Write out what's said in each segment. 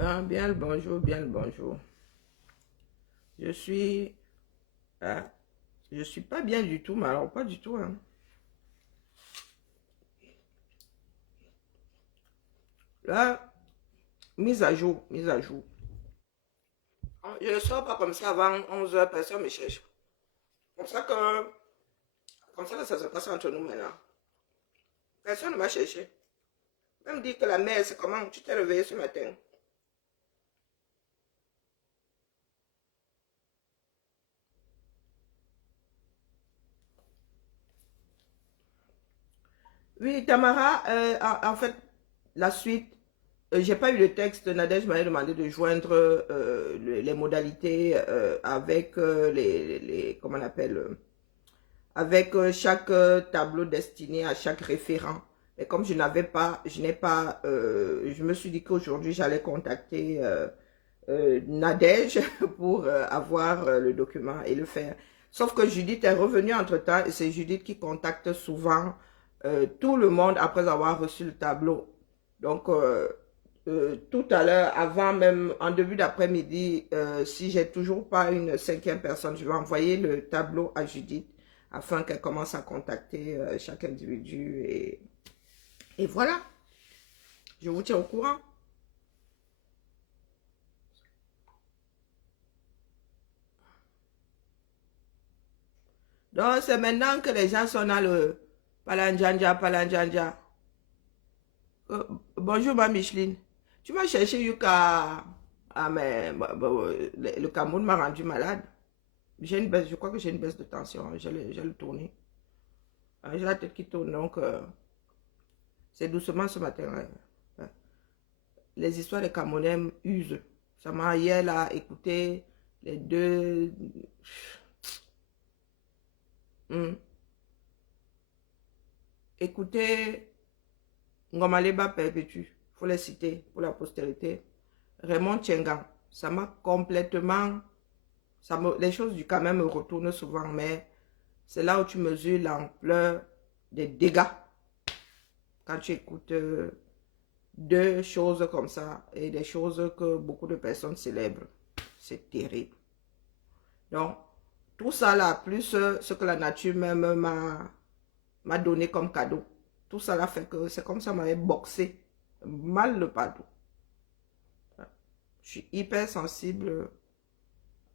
Bien le bonjour, bien le bonjour. Je suis... ah, je suis pas bien du tout, mais alors pas du tout. Hein. Là, mise à jour, mise à jour. Je ne sors pas comme ça avant 11 h, personne me cherche. Comme ça que... Comme ça que ça se passe entre nous maintenant. Personne ne m'a cherché. Même dire que la mère, c'est comment tu t'es réveillé ce matin. Oui, Tamara, en fait, la suite, j'ai pas eu le texte. Nadège m'avait demandé de joindre les modalités avec comment on appelle, avec chaque tableau destiné à chaque référent. Et comme je n'avais pas, je n'ai pas, je me suis dit qu'aujourd'hui j'allais contacter Nadège pour avoir le document et le faire. Sauf que Judith est revenue entre-temps et c'est Judith qui contacte souvent tout le monde après avoir reçu le tableau. Donc, tout à l'heure, avant même, en début d'après-midi, si j'ai toujours pas une 5e personne, je vais envoyer le tableau à Judith afin qu'elle commence à contacter chaque individu. Et voilà, je vous tiens au courant. Donc, c'est maintenant que les gens sont dans le palanjanja, palanjanja. Bonjour, ma Micheline. Tu m'as cherché, Yuka. Ah, mais le Cameroun m'a rendu malade. J'ai une baisse, je crois que j'ai une baisse de tension. J'ai le tourné. J'ai la tête qui tourne, donc c'est doucement ce matin. Les histoires des Camerounais usent. Ça m'a hier là écouté les deux. Écoutez, Ngomaleba Perpétue, il faut les citer pour la postérité. Raymond Tchengan, ça m'a complètement... les choses du quand même me retournent souvent, mais c'est là où tu mesures l'ampleur des dégâts. Quand tu écoutes deux choses comme ça et des choses que beaucoup de personnes célèbrent, c'est terrible. Donc, tout ça là, plus ce que la nature même m'a donné comme cadeau, tout ça là fait que c'est comme ça m'avait boxé mal le partout. Je suis hyper sensible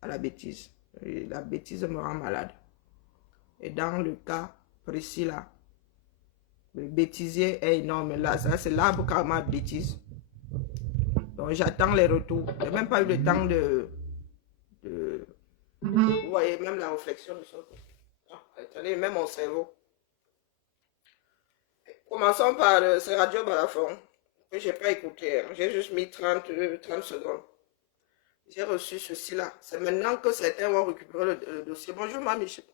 à la bêtise. Et la bêtise me rend malade. Et dans le cas précis là, le bêtisier est énorme. Là, c'est l'arbre carrément bêtise. Donc j'attends les retours. Je n'ai même pas eu le temps de... Vous voyez, même la réflexion de ça. Ah, attendez, même mon cerveau. Commençons par ce Radio Balafon, que je n'ai pas écouté. Hein. J'ai juste mis 30 secondes. J'ai reçu ceci là. C'est maintenant que certains vont récupérer le dossier. Bonjour, ma Micheline.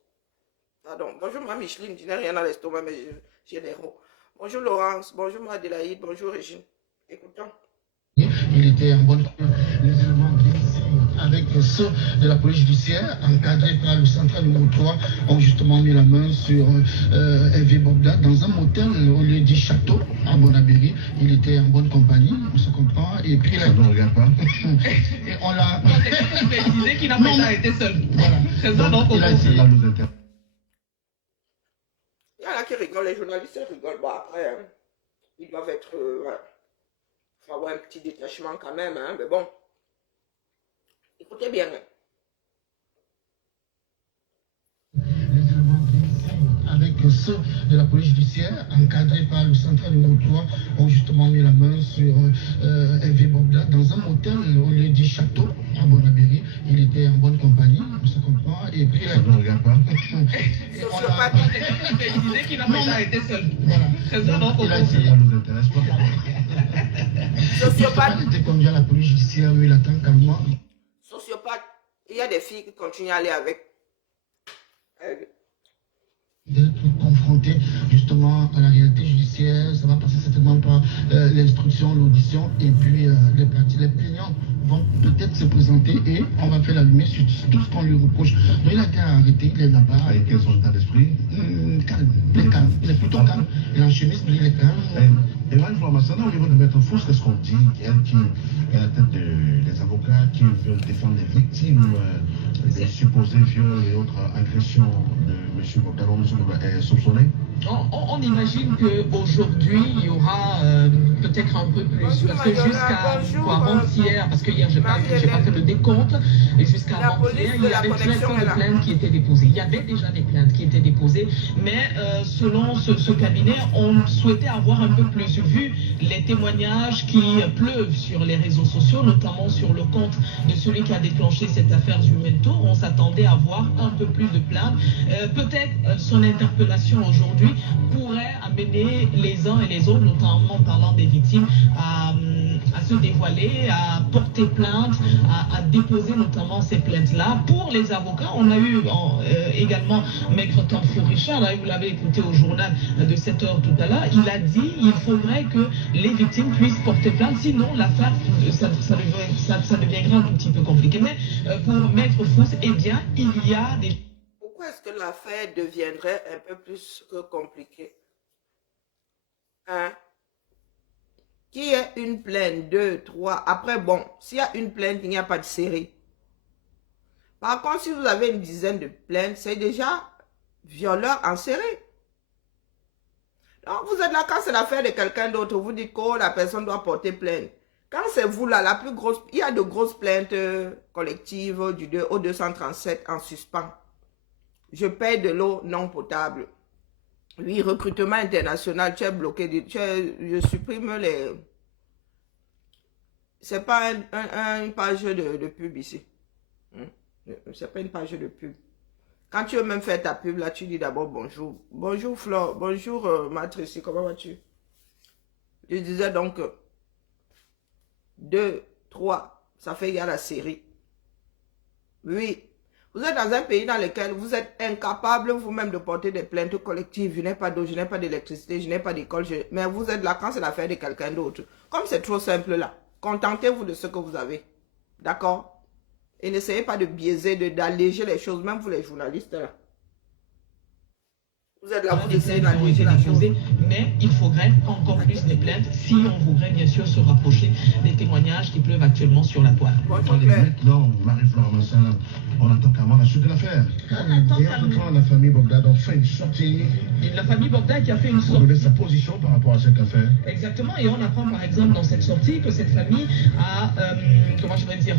Pardon. Bonjour, ma Micheline. Je n'ai rien dans l'estomac, mais j'ai des mots. Bonjour, Laurence. Bonjour, ma Adélaïde. Bonjour, Régine. Écoutons. Il était en bonne les éléments avec ceux de la police judiciaire encadrés par le central numéro 3 ont justement mis la main sur Hervé Bobda dans un motel au lieu du château à Bonabéry. Il était en bonne compagnie, on se comprend, et puis là, on ne regarde pas. Et on l'a précisé qu'il n'a pas été seul. Voilà. C'est ça, donc il a essayé de nous intéresser. Il y en a qui rigolent, les journalistes rigolent. Bon, après, hein, ils doivent être... voilà. Il faut avoir un petit détachement quand même, hein, mais bon. Écoutez bien. Avec ceux de la police judiciaire, encadrés par le central numéro 3, ont justement mis la main sur Hervé Bobda dans un motel au lieu du château à Bonabéry. Il était en bonne compagnie, on se comprend, et puis là, on ne regarde pas. Et on l'a précisé qu'il n'a pas été seul. Voilà. C'est ça, donc il a essayé, ça nous intéresse pas. Sociopathe. Il était conduit à la police judiciaire, où il attend calmement. Sociopathe. Il y a des filles qui continuent à aller avec. D'être confronté justement à la réalité judiciaire, ça va passer certainement par l'instruction, l'audition, et puis les parties, les plaignants vont peut-être se présenter et on va faire la lumière sur tout ce qu'on lui reproche. Donc il a été arrêté, il est là-bas. Et quel est son état d'esprit? Calme, il est calme, il est plutôt calme. Il est en chemise, mais il est calme. Et moi, information au niveau de Maître Fous, qu'est-ce qu'on dit? Elle qui est à la tête de qui veulent défendre les victimes des supposés viols et autres agressions de M. Bogda, dont M. est soupçonné? On imagine qu'aujourd'hui, il y aura peut-être un peu plus. Bonjour, parce que jusqu'à avant-hier, parce que hier, je n'ai pas fait le décompte, et jusqu'à avant-hier, il y avait très peu de plaintes qui étaient déposées. Il y avait déjà des plaintes qui étaient déposées, mais selon ce cabinet, on souhaitait avoir un peu plus. Vu les témoignages qui pleuvent sur les réseaux sociaux, notamment sur le compte de celui qui a déclenché cette affaire du Mento, on s'attendait à avoir un peu plus de plaintes. Peut-être son interpellation aujourd'hui pourrait amener les uns et les autres, notamment en parlant des victimes, à se dévoiler, à porter plainte, à déposer notamment ces plaintes-là. Pour les avocats, on a eu également Maître Tamfou Richard, là, vous l'avez écouté au journal de 7 heures tout à l'heure, il a dit qu'il faudrait que les victimes puissent porter plainte, sinon l'affaire, ça deviendrait un tout petit peu compliqué. Mais pour Maître Fous, eh bien, il y a des... Pourquoi est-ce que l'affaire deviendrait un peu plus que compliquée? Hein? Qui est une plainte, 2, 3. Après, bon, s'il y a une plainte, il n'y a pas de série. Par contre, si vous avez une dizaine de plaintes, c'est déjà violeur en série. Donc, vous êtes là, quand c'est l'affaire de quelqu'un d'autre, vous dites que la personne doit porter plainte. Quand c'est vous là, la plus grosse, il y a de grosses plaintes collectives du au 237 en suspens. Je paye de l'eau non potable. Oui, recrutement international, tu es bloqué. Je supprime les... C'est pas une page de pub ici. C'est pas une page de pub. Quand tu veux même faire ta pub, là, tu dis d'abord bonjour. Bonjour Flore, bonjour Matricie, comment vas-tu? Je disais donc 2, 3, ça fait égal à la série. Oui. Vous êtes dans un pays dans lequel vous êtes incapable vous-même de porter des plaintes collectives. Je n'ai pas d'eau, je n'ai pas d'électricité, je n'ai pas d'école. Mais vous êtes là quand c'est l'affaire de quelqu'un d'autre. Comme c'est trop simple là, contentez-vous de ce que vous avez. D'accord? Et n'essayez pas de biaiser, d'alléger les choses, même vous les journalistes là. Vous êtes là, vous essayez d'alléger la chose. Mais il faudrait encore plus de plaintes si on voudrait bien sûr se rapprocher des témoignages qui pleuvent actuellement sur la toile. Maintenant, Marie-Flore Massala, on attend qu'avant la suite de l'affaire. Et en tout cas, la famille Bogda a fait une sortie. La famille Bogda qui a fait une Pour sortie. donner sa position par rapport à cette affaire. Exactement, et on apprend par exemple dans cette sortie que cette famille a, comment je vais dire,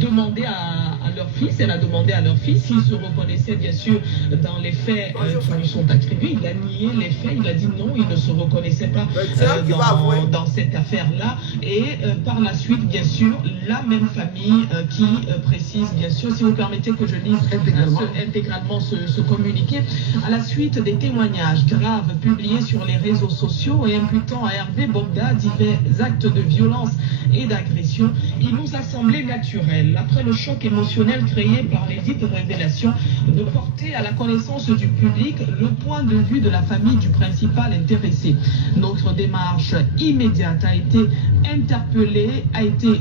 demandé à leur fils, elle a demandé à leur fils s'ils se reconnaissaient bien sûr dans les faits qui lui sont attribués. Il a nié les faits, il a dit non, il ne se reconnaissait pas dans cette affaire-là. Et par la suite, bien sûr, la même famille qui précise, bien sûr, si vous permettez que je lise intégralement ce communiqué, à la suite des témoignages graves publiés sur les réseaux sociaux et imputant à Hervé Bogda divers actes de violence et d'agression, il nous a semblé naturel, après le choc émotionnel créé par les dites révélations, de porter à la connaissance du public le point de vue de la famille du principal intéressé. Notre démarche immédiate a été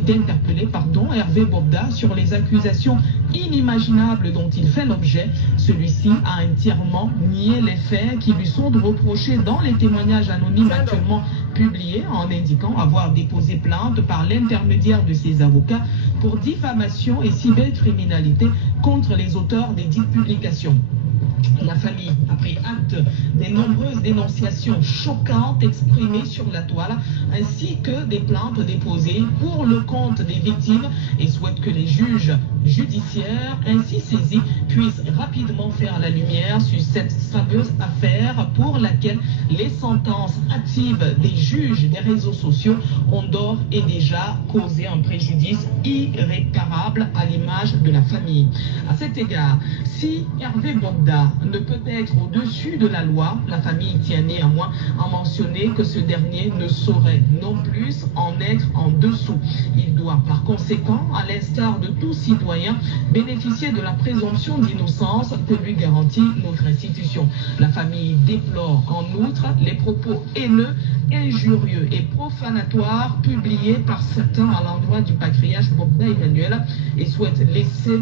d'interpeller Hervé Bogda sur les accusations inimaginables dont il fait l'objet. Celui-ci a entièrement nié les faits qui lui sont reprochés dans les témoignages anonymes actuellement publiés, en indiquant avoir déposé plainte par l'intermédiaire de ses avocats pour diffamation et cybercriminalité contre les auteurs des dites publications. La famille a pris acte des nombreuses dénonciations choquantes exprimées sur la toile, ainsi que des plaintes déposées pour le compte des victimes, et souhaite que les juges judiciaires ainsi saisis puissent rapidement faire la lumière sur cette fameuse affaire pour laquelle les sentences hâtives des juges des réseaux sociaux ont d'ores et déjà causé un préjudice irréparable à l'image de la famille. À cet égard, si Hervé Bogda ne peut être au-dessus de la loi, la famille tient néanmoins à mentionner que ce dernier ne saurait non plus en être en dessous. Il doit par conséquent, à l'instar de tout citoyen, bénéficier de la présomption d'innocence que lui garantit notre institution. La famille déplore en outre les propos haineux, injurieux et profanatoires publiés par certains à l'endroit du patriarche Bogda Emmanuel et souhaite laisser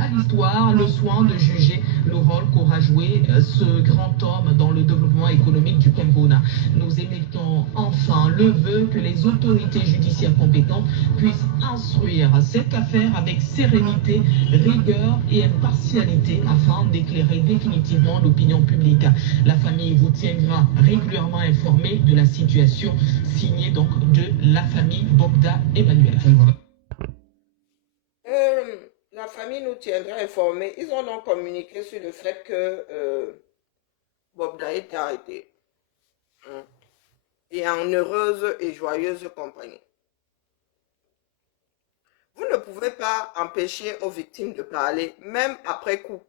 à l'histoire le soin de juger le rôle qu'aura joué ce grand homme dans le développement économique du Cameroun. Nous émettons enfin le vœu que les autorités judiciaires compétentes puissent instruire cette affaire avec sérénité, rigueur et impartialité afin d'éclairer définitivement l'opinion publique. La famille vous tiendra régulièrement informé de la situation, signée donc de la famille Bogda Emmanuel. La famille nous tiendra informés. Ils ont donc communiqué sur le fait que Bogda est arrêté. Et en heureuse et joyeuse compagnie. Vous ne pouvez pas empêcher aux victimes de parler, même après coup.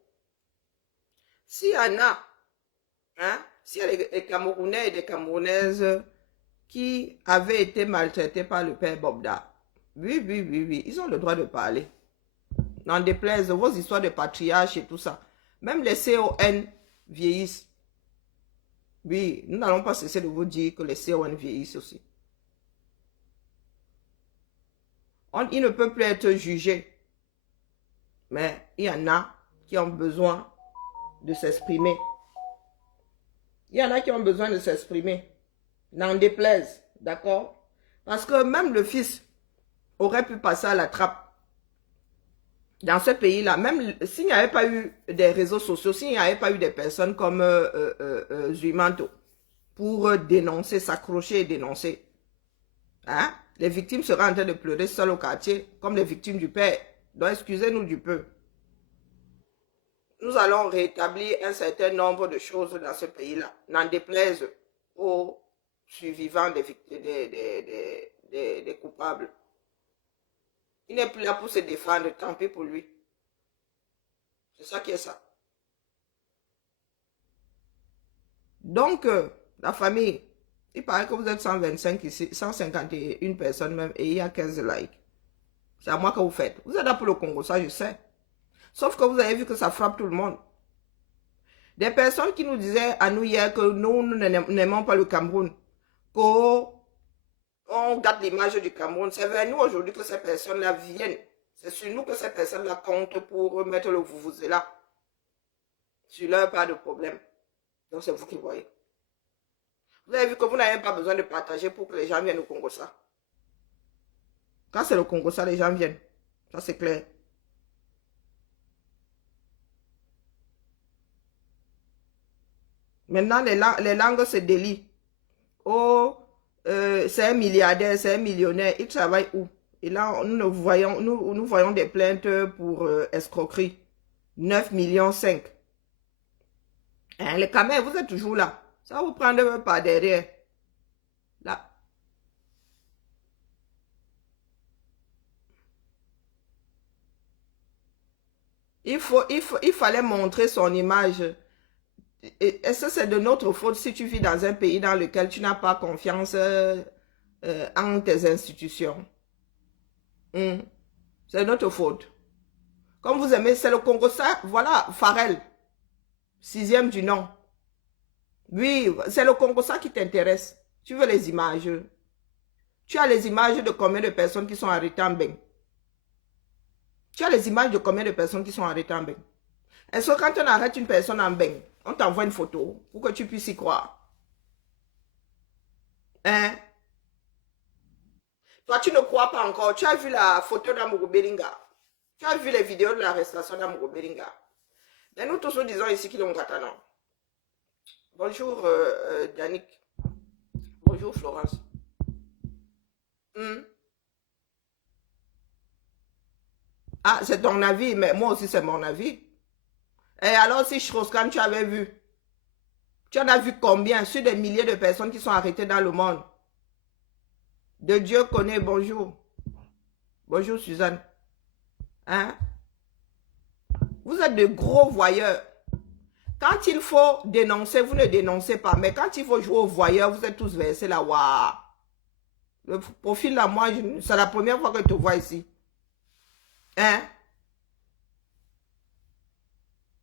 S'il y en a, s'il y a des Camerounais et des Camerounaises qui avaient été maltraités par le père Bogda, oui, ils ont le droit de parler. N'en déplaise vos histoires de patriarche et tout ça. Même les CON vieillissent. Oui, nous n'allons pas cesser de vous dire que les CON vieillissent aussi. Il ne peut plus être jugé. Mais il y en a qui ont besoin de s'exprimer. Il y en a qui ont besoin de s'exprimer. N'en déplaise, d'accord? Parce que même le fils aurait pu passer à la trappe. Dans ce pays-là, même s'il n'y avait pas eu des réseaux sociaux, s'il n'y avait pas eu des personnes comme Zuimanto pour dénoncer, s'accrocher et dénoncer, les victimes seraient en train de pleurer seules au quartier, comme les victimes du père. Donc, excusez-nous du peu. Nous allons rétablir un certain nombre de choses dans ce pays-là. N'en déplaise aux survivants des coupables. Il n'est plus là pour se défendre, tant pis pour lui. C'est ça qui est ça. Donc, la famille, il paraît que vous êtes 125 ici, 151 personnes même, et il y a 15 likes. C'est à moi que vous faites. Vous êtes là pour le Congo, ça je sais. Sauf que vous avez vu que ça frappe tout le monde. Des personnes qui nous disaient à nous hier que nous n'aimons pas le Cameroun, qu'on garde l'image du Cameroun. C'est vers nous aujourd'hui que ces personnes-là viennent. C'est sur nous que ces personnes-là comptent pour mettre le vuvuzela. Sur leur, pas de problème. Donc c'est vous qui voyez. Vous avez vu que vous n'avez pas besoin de partager pour que les gens viennent au Congo ça. Quand c'est le Congo ça, les gens viennent. Ça c'est clair. Maintenant, les langues se délient. Oh, c'est un milliardaire, c'est un millionnaire. Il travaille où? Et là, nous voyons des plaintes pour escroquerie. 9,5 millions. Les caméras, vous êtes toujours là. Ça va vous prendre par derrière. Là. Il fallait montrer son image. Est-ce que c'est de notre faute si tu vis dans un pays dans lequel tu n'as pas confiance en tes institutions? C'est notre faute. Comme vous aimez, c'est le Congo, ça, voilà, Farel, 6e du nom. Oui, c'est le Congo, ça qui t'intéresse. Tu veux les images. Tu as les images de combien de personnes qui sont arrêtées en bain? Tu as les images de combien de personnes qui sont arrêtées en bain? Est-ce que quand on arrête une personne en bain, on t'envoie une photo pour que tu puisses y croire? Hein? Toi, tu ne crois pas encore. Tu as vu la photo d'Amourou Belinga. Tu as vu les vidéos de l'arrestation d'Amourou Belinga. Et nous tous nous disons ici qu'il est un catalan. Bonjour, Yannick. Bonjour, Florence. Ah, c'est ton avis, mais moi aussi, c'est mon avis. Et alors, si Strauss-Kahn, tu avais vu, tu en as vu combien sur des milliers de personnes qui sont arrêtées dans le monde? De Dieu connaît, bonjour. Bonjour, Suzanne. Hein? Vous êtes de gros voyeurs. Quand il faut dénoncer, vous ne dénoncez pas. Mais quand il faut jouer au voyeur, vous êtes tous versés là. Waouh! Le profil là, moi, c'est la première fois que je te vois ici. Hein?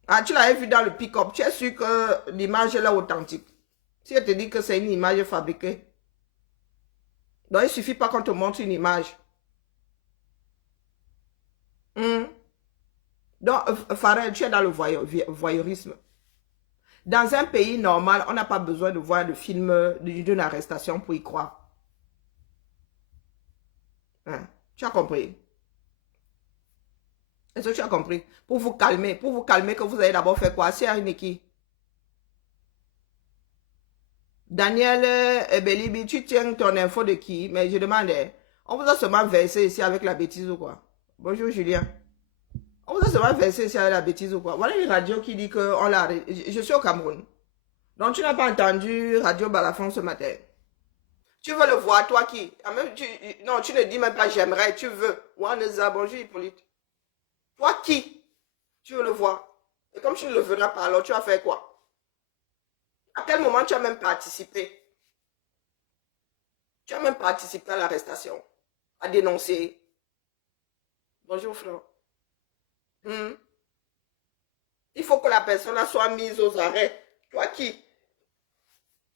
Ah, tu l'avais vu dans le pick-up. Tu es sûr que l'image est là authentique. Si je te dis que c'est une image fabriquée. Donc, il ne suffit pas qu'on te montre une image. Donc, Farel, tu es dans le voyeurisme. Dans un pays normal, on n'a pas besoin de voir le film d'une arrestation pour y croire. Hein? Tu as compris? Est-ce que tu as compris? Pour vous calmer que vous allez d'abord faire quoi? C'est Arineki. Daniel Belibi, tu tiens ton info de qui? Mais je demandais, on vous a seulement versé ici avec la bêtise ou quoi? Bonjour Julien. On vous a seulement versé ici avec la bêtise ou quoi? Voilà une radio qui dit que on l'a arrêté. Je suis au Cameroun. Donc tu n'as pas entendu Radio Balafon ce matin. Tu veux le voir, toi qui? Non, tu ne dis même pas j'aimerais, tu veux. Waneza, bonjour Hippolyte. Toi qui? Tu veux le voir. Et comme tu ne le verras pas, alors tu vas faire quoi? À quel moment tu as même participé? Tu as même participé à l'arrestation, à dénoncer. Bonjour frère. Il faut que la personne soit mise aux arrêts. Toi qui?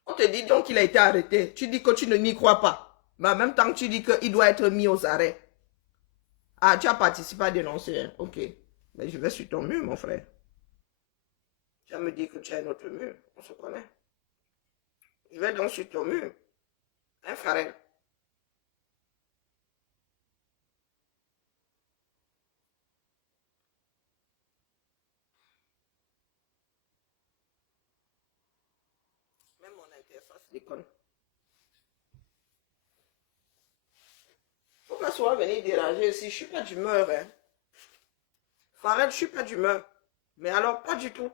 On te dit donc qu'il a été arrêté. Tu dis que tu ne n'y crois pas. Mais en même temps, tu dis qu'il doit être mis aux arrêts. Ah, tu as participé à dénoncer. Hein? Ok. Mais je vais sur ton mur, mon frère. Tu vas me dire que tu as un autre mur. On se connaît. Je vais donc sur ton mur. Hein, frère? Même mon interface déconne. Faut pas souvent venir déranger ici. Je suis pas d'humeur. Hein. Farel, je suis pas d'humeur. Mais alors, pas du tout.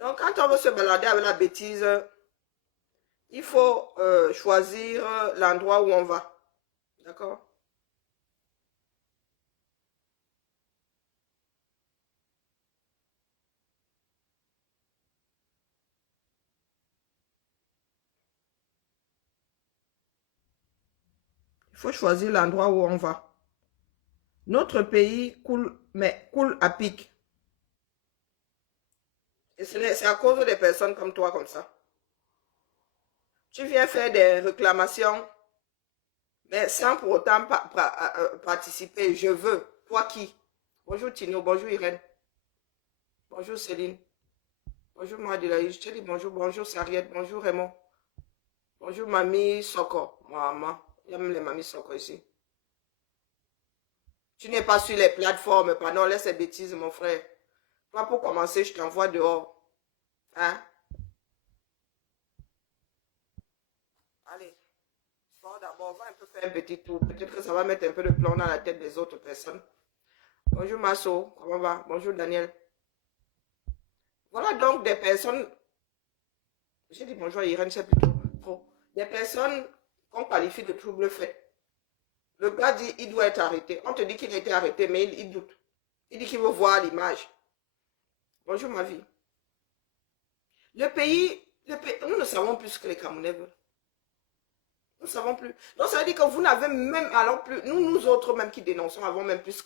Donc, quand on veut se balader avec la bêtise, il faut choisir l'endroit où on va. D'accord? Il faut choisir l'endroit où on va. Notre pays coule, mais coule à pic. Et c'est à cause des personnes comme toi, comme ça. Tu viens faire des réclamations, mais sans pour autant participer. Je veux. Toi qui? Bonjour Tino, bonjour Irène. Bonjour Céline. Bonjour Madelaï. Je te dis bonjour, bonjour Sariette, bonjour Raymond. Bonjour Mamie Soko. Maman, il y a même les mamies Soko ici. Tu n'es pas sur les plateformes, pardon, laisse ces bêtises, mon frère. Toi, pour commencer, je t'envoie dehors. Hein? Allez. Bon, d'abord, on va un peu faire un petit tour. Peut-être que ça va mettre un peu de plomb dans la tête des autres personnes. Bonjour Masso, comment va? Bonjour Daniel. Voilà donc des personnes. J'ai dit bonjour à Irène, c'est plutôt trop. Des personnes qu'on qualifie de troubles faits. Le gars dit il doit être arrêté. On te dit qu'il a été arrêté, mais il doute. Il dit qu'il veut voir l'image. Bonjour ma vie. Le pays, nous ne savons plus ce que les Camerounais veulent. Nous ne savons plus. Donc ça veut dire que vous n'avez même, alors plus, nous autres même qui dénonçons, avons même plus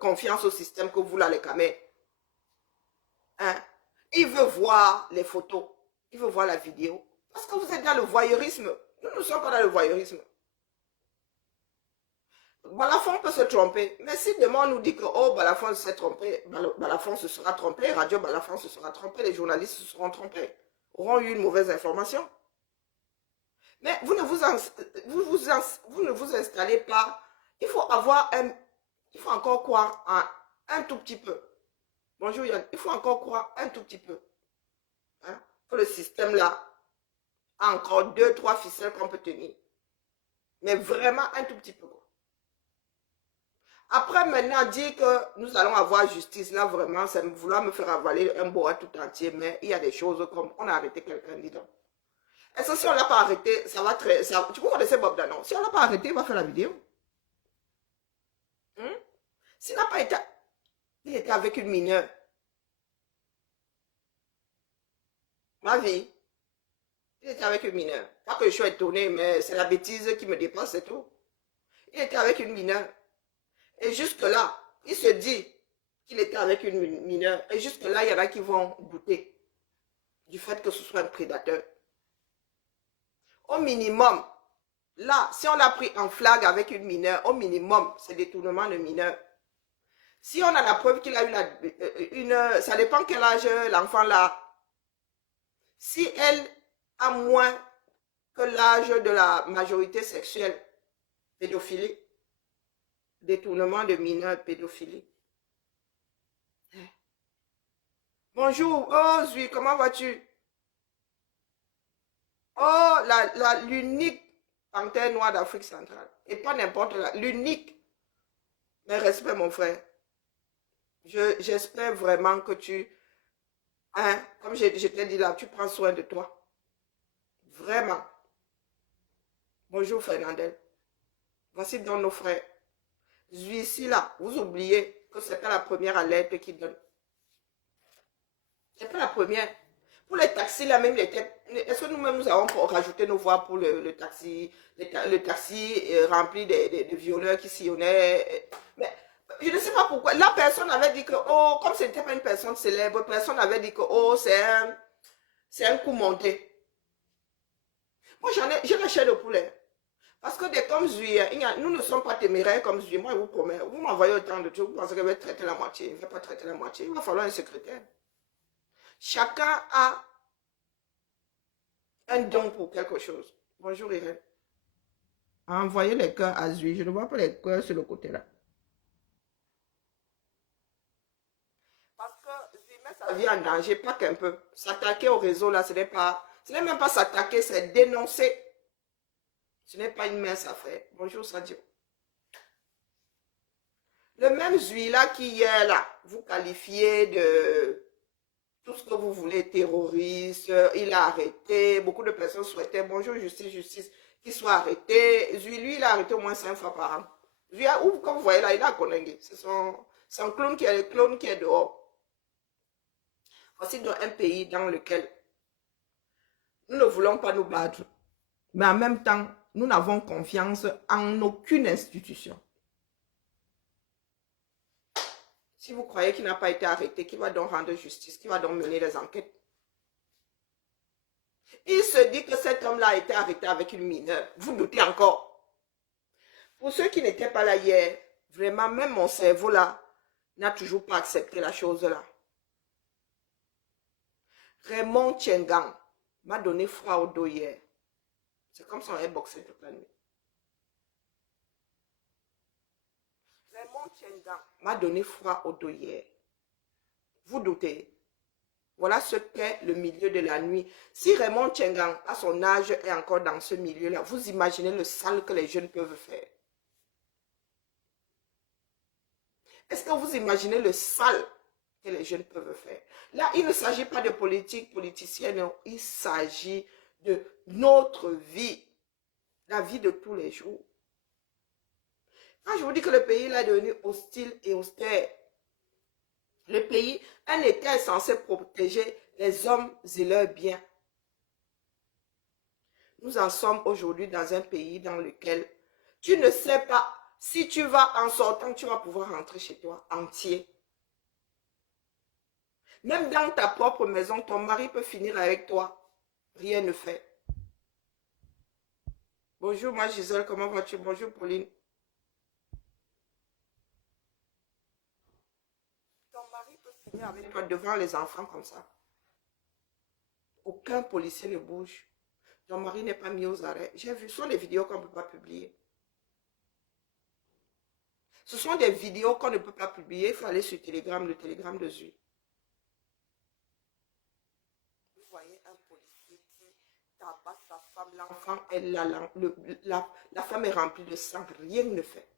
confiance au système que vous là les Camerounais. Hein? Il veut voir les photos. Il veut voir la vidéo. Parce que vous êtes dans le voyeurisme. Nous ne sommes pas dans le voyeurisme. Balafon peut se tromper. Mais si demain on nous dit que oh, Balafon s'est trompé, Balafon se sera trompé, Radio Balafon se sera trompé, les journalistes se seront trompés, auront eu une mauvaise information. Mais vous ne vous installez pas. Il faut avoir il faut encore croire un tout petit peu. Bonjour Yann, il faut encore croire un tout petit peu. Hein, que le système là a encore 2-3 ficelles qu'on peut tenir. Mais vraiment un tout petit peu. Après maintenant dire que nous allons avoir justice, là vraiment c'est vouloir me faire avaler un bois tout entier. Mais il y a des choses comme on a arrêté quelqu'un, dis donc. Est-ce que si on ne l'a pas arrêté, ça va très... tu peux connaître Bob Danon. Si on ne l'a pas arrêté, il va faire la vidéo. S'il n'a pas été... Il était avec une mineure. Ma vie. Il était avec une mineure. Pas que je sois étonné, mais c'est la bêtise qui me dépasse, c'est tout. Il était avec une mineure. Et jusque-là, il se dit qu'il était avec une mineure. Et jusque-là, il y en a qui vont douter du fait que ce soit un prédateur. Au minimum, là, si on l'a pris en flag avec une mineure, au minimum, c'est détournement de mineur. Si on a la preuve qu'il a eu ça dépend quel âge l'enfant là. Si elle a moins que l'âge de la majorité sexuelle, pédophilie, détournement de mineurs, pédophilie. Bonjour, oh Zui, comment vas-tu? Oh, l'unique panthère noire d'Afrique centrale. Et pas n'importe l'unique. Mais respect mon frère. J'espère vraiment que tu, hein, comme je t'ai dit là, tu prends soin de toi. Vraiment. Bonjour Fernandel. Voici donc nos frères. Ici là, vous oubliez que c'est pas la première alerte qui donne. C'est pas la première. Pour les taxis là même, est-ce que nous-mêmes nous avons rajouté nos voix pour le taxi, le taxi rempli de violeurs qui sillonnaient. Mais je ne sais pas pourquoi. La personne avait dit que, oh, comme ce n'était pas une personne célèbre, personne avait dit que, oh, c'est un coup monté. Moi, j'ai la chair de poulet. Parce que des comme Zui, nous ne sommes pas téméraires comme Zui. Moi, je vous promets, vous m'envoyez autant de trucs, vous pensez que je vais traiter la moitié. Je ne vais pas traiter la moitié. Il va falloir un secrétaire. Chacun a un don pour quelque chose. Bonjour Irène. Envoyez les cœurs à Zui. Je ne vois pas les cœurs sur le côté là. Parce que Zui met sa vie en danger, pas qu'un peu. S'attaquer au réseau là, ce n'est même pas s'attaquer, c'est dénoncer. Ce n'est pas une mince affaire. Bonjour Sadio. Le même Zui là qui hier là, vous qualifiez de tout ce que vous voulez, terroriste, il a arrêté, beaucoup de personnes souhaitaient, bonjour justice, qu'il soit arrêté. Lui, il a arrêté au moins 5 fois par an. Lui, comme vous voyez là, il a Konengue. C'est son clone qui est dehors. Voici donc un pays dans lequel nous ne voulons pas nous battre, mais en même temps, nous n'avons confiance en aucune institution. Si vous croyez qu'il n'a pas été arrêté, qui va donc rendre justice, qui va donc mener les enquêtes? Il se dit que cet homme-là a été arrêté avec une mineure. Vous doutez encore? Pour ceux qui n'étaient pas là hier, vraiment, même mon cerveau là, n'a toujours pas accepté la chose là. Raymond Tchengang m'a donné froid au dos hier. C'est comme si on avait boxé toute la nuit. Raymond Tchengang m'a donné froid au dos hier. Vous doutez? Voilà ce qu'est le milieu de la nuit. Si Raymond Tchengang, à son âge, est encore dans ce milieu-là, vous imaginez le sale que les jeunes peuvent faire. Est-ce que vous imaginez le sale que les jeunes peuvent faire? Là, il ne s'agit pas de politique politicienne, non. Il s'agit de notre vie, la vie de tous les jours. Quand je vous dis que le pays là, est devenu hostile et austère, le pays, un État est censé protéger les hommes et leurs biens. Nous en sommes aujourd'hui dans un pays dans lequel tu ne sais pas si tu vas en sortant, tu vas pouvoir rentrer chez toi entier. Même dans ta propre maison, ton mari peut finir avec toi. Rien ne fait. Bonjour, moi Gisèle, comment vas-tu? Bonjour Pauline. Ton mari peut finir avec toi devant les enfants comme ça. Aucun policier ne bouge. Ton mari n'est pas mis aux arrêts. J'ai vu, ce sont des vidéos qu'on ne peut pas publier. Ce sont des vidéos qu'on ne peut pas publier. Il faut aller sur Telegram, le Telegram de Zui. Vous voyez un policier qui tabasse sa femme, l'enfant, la femme est remplie de sang, rien ne fait.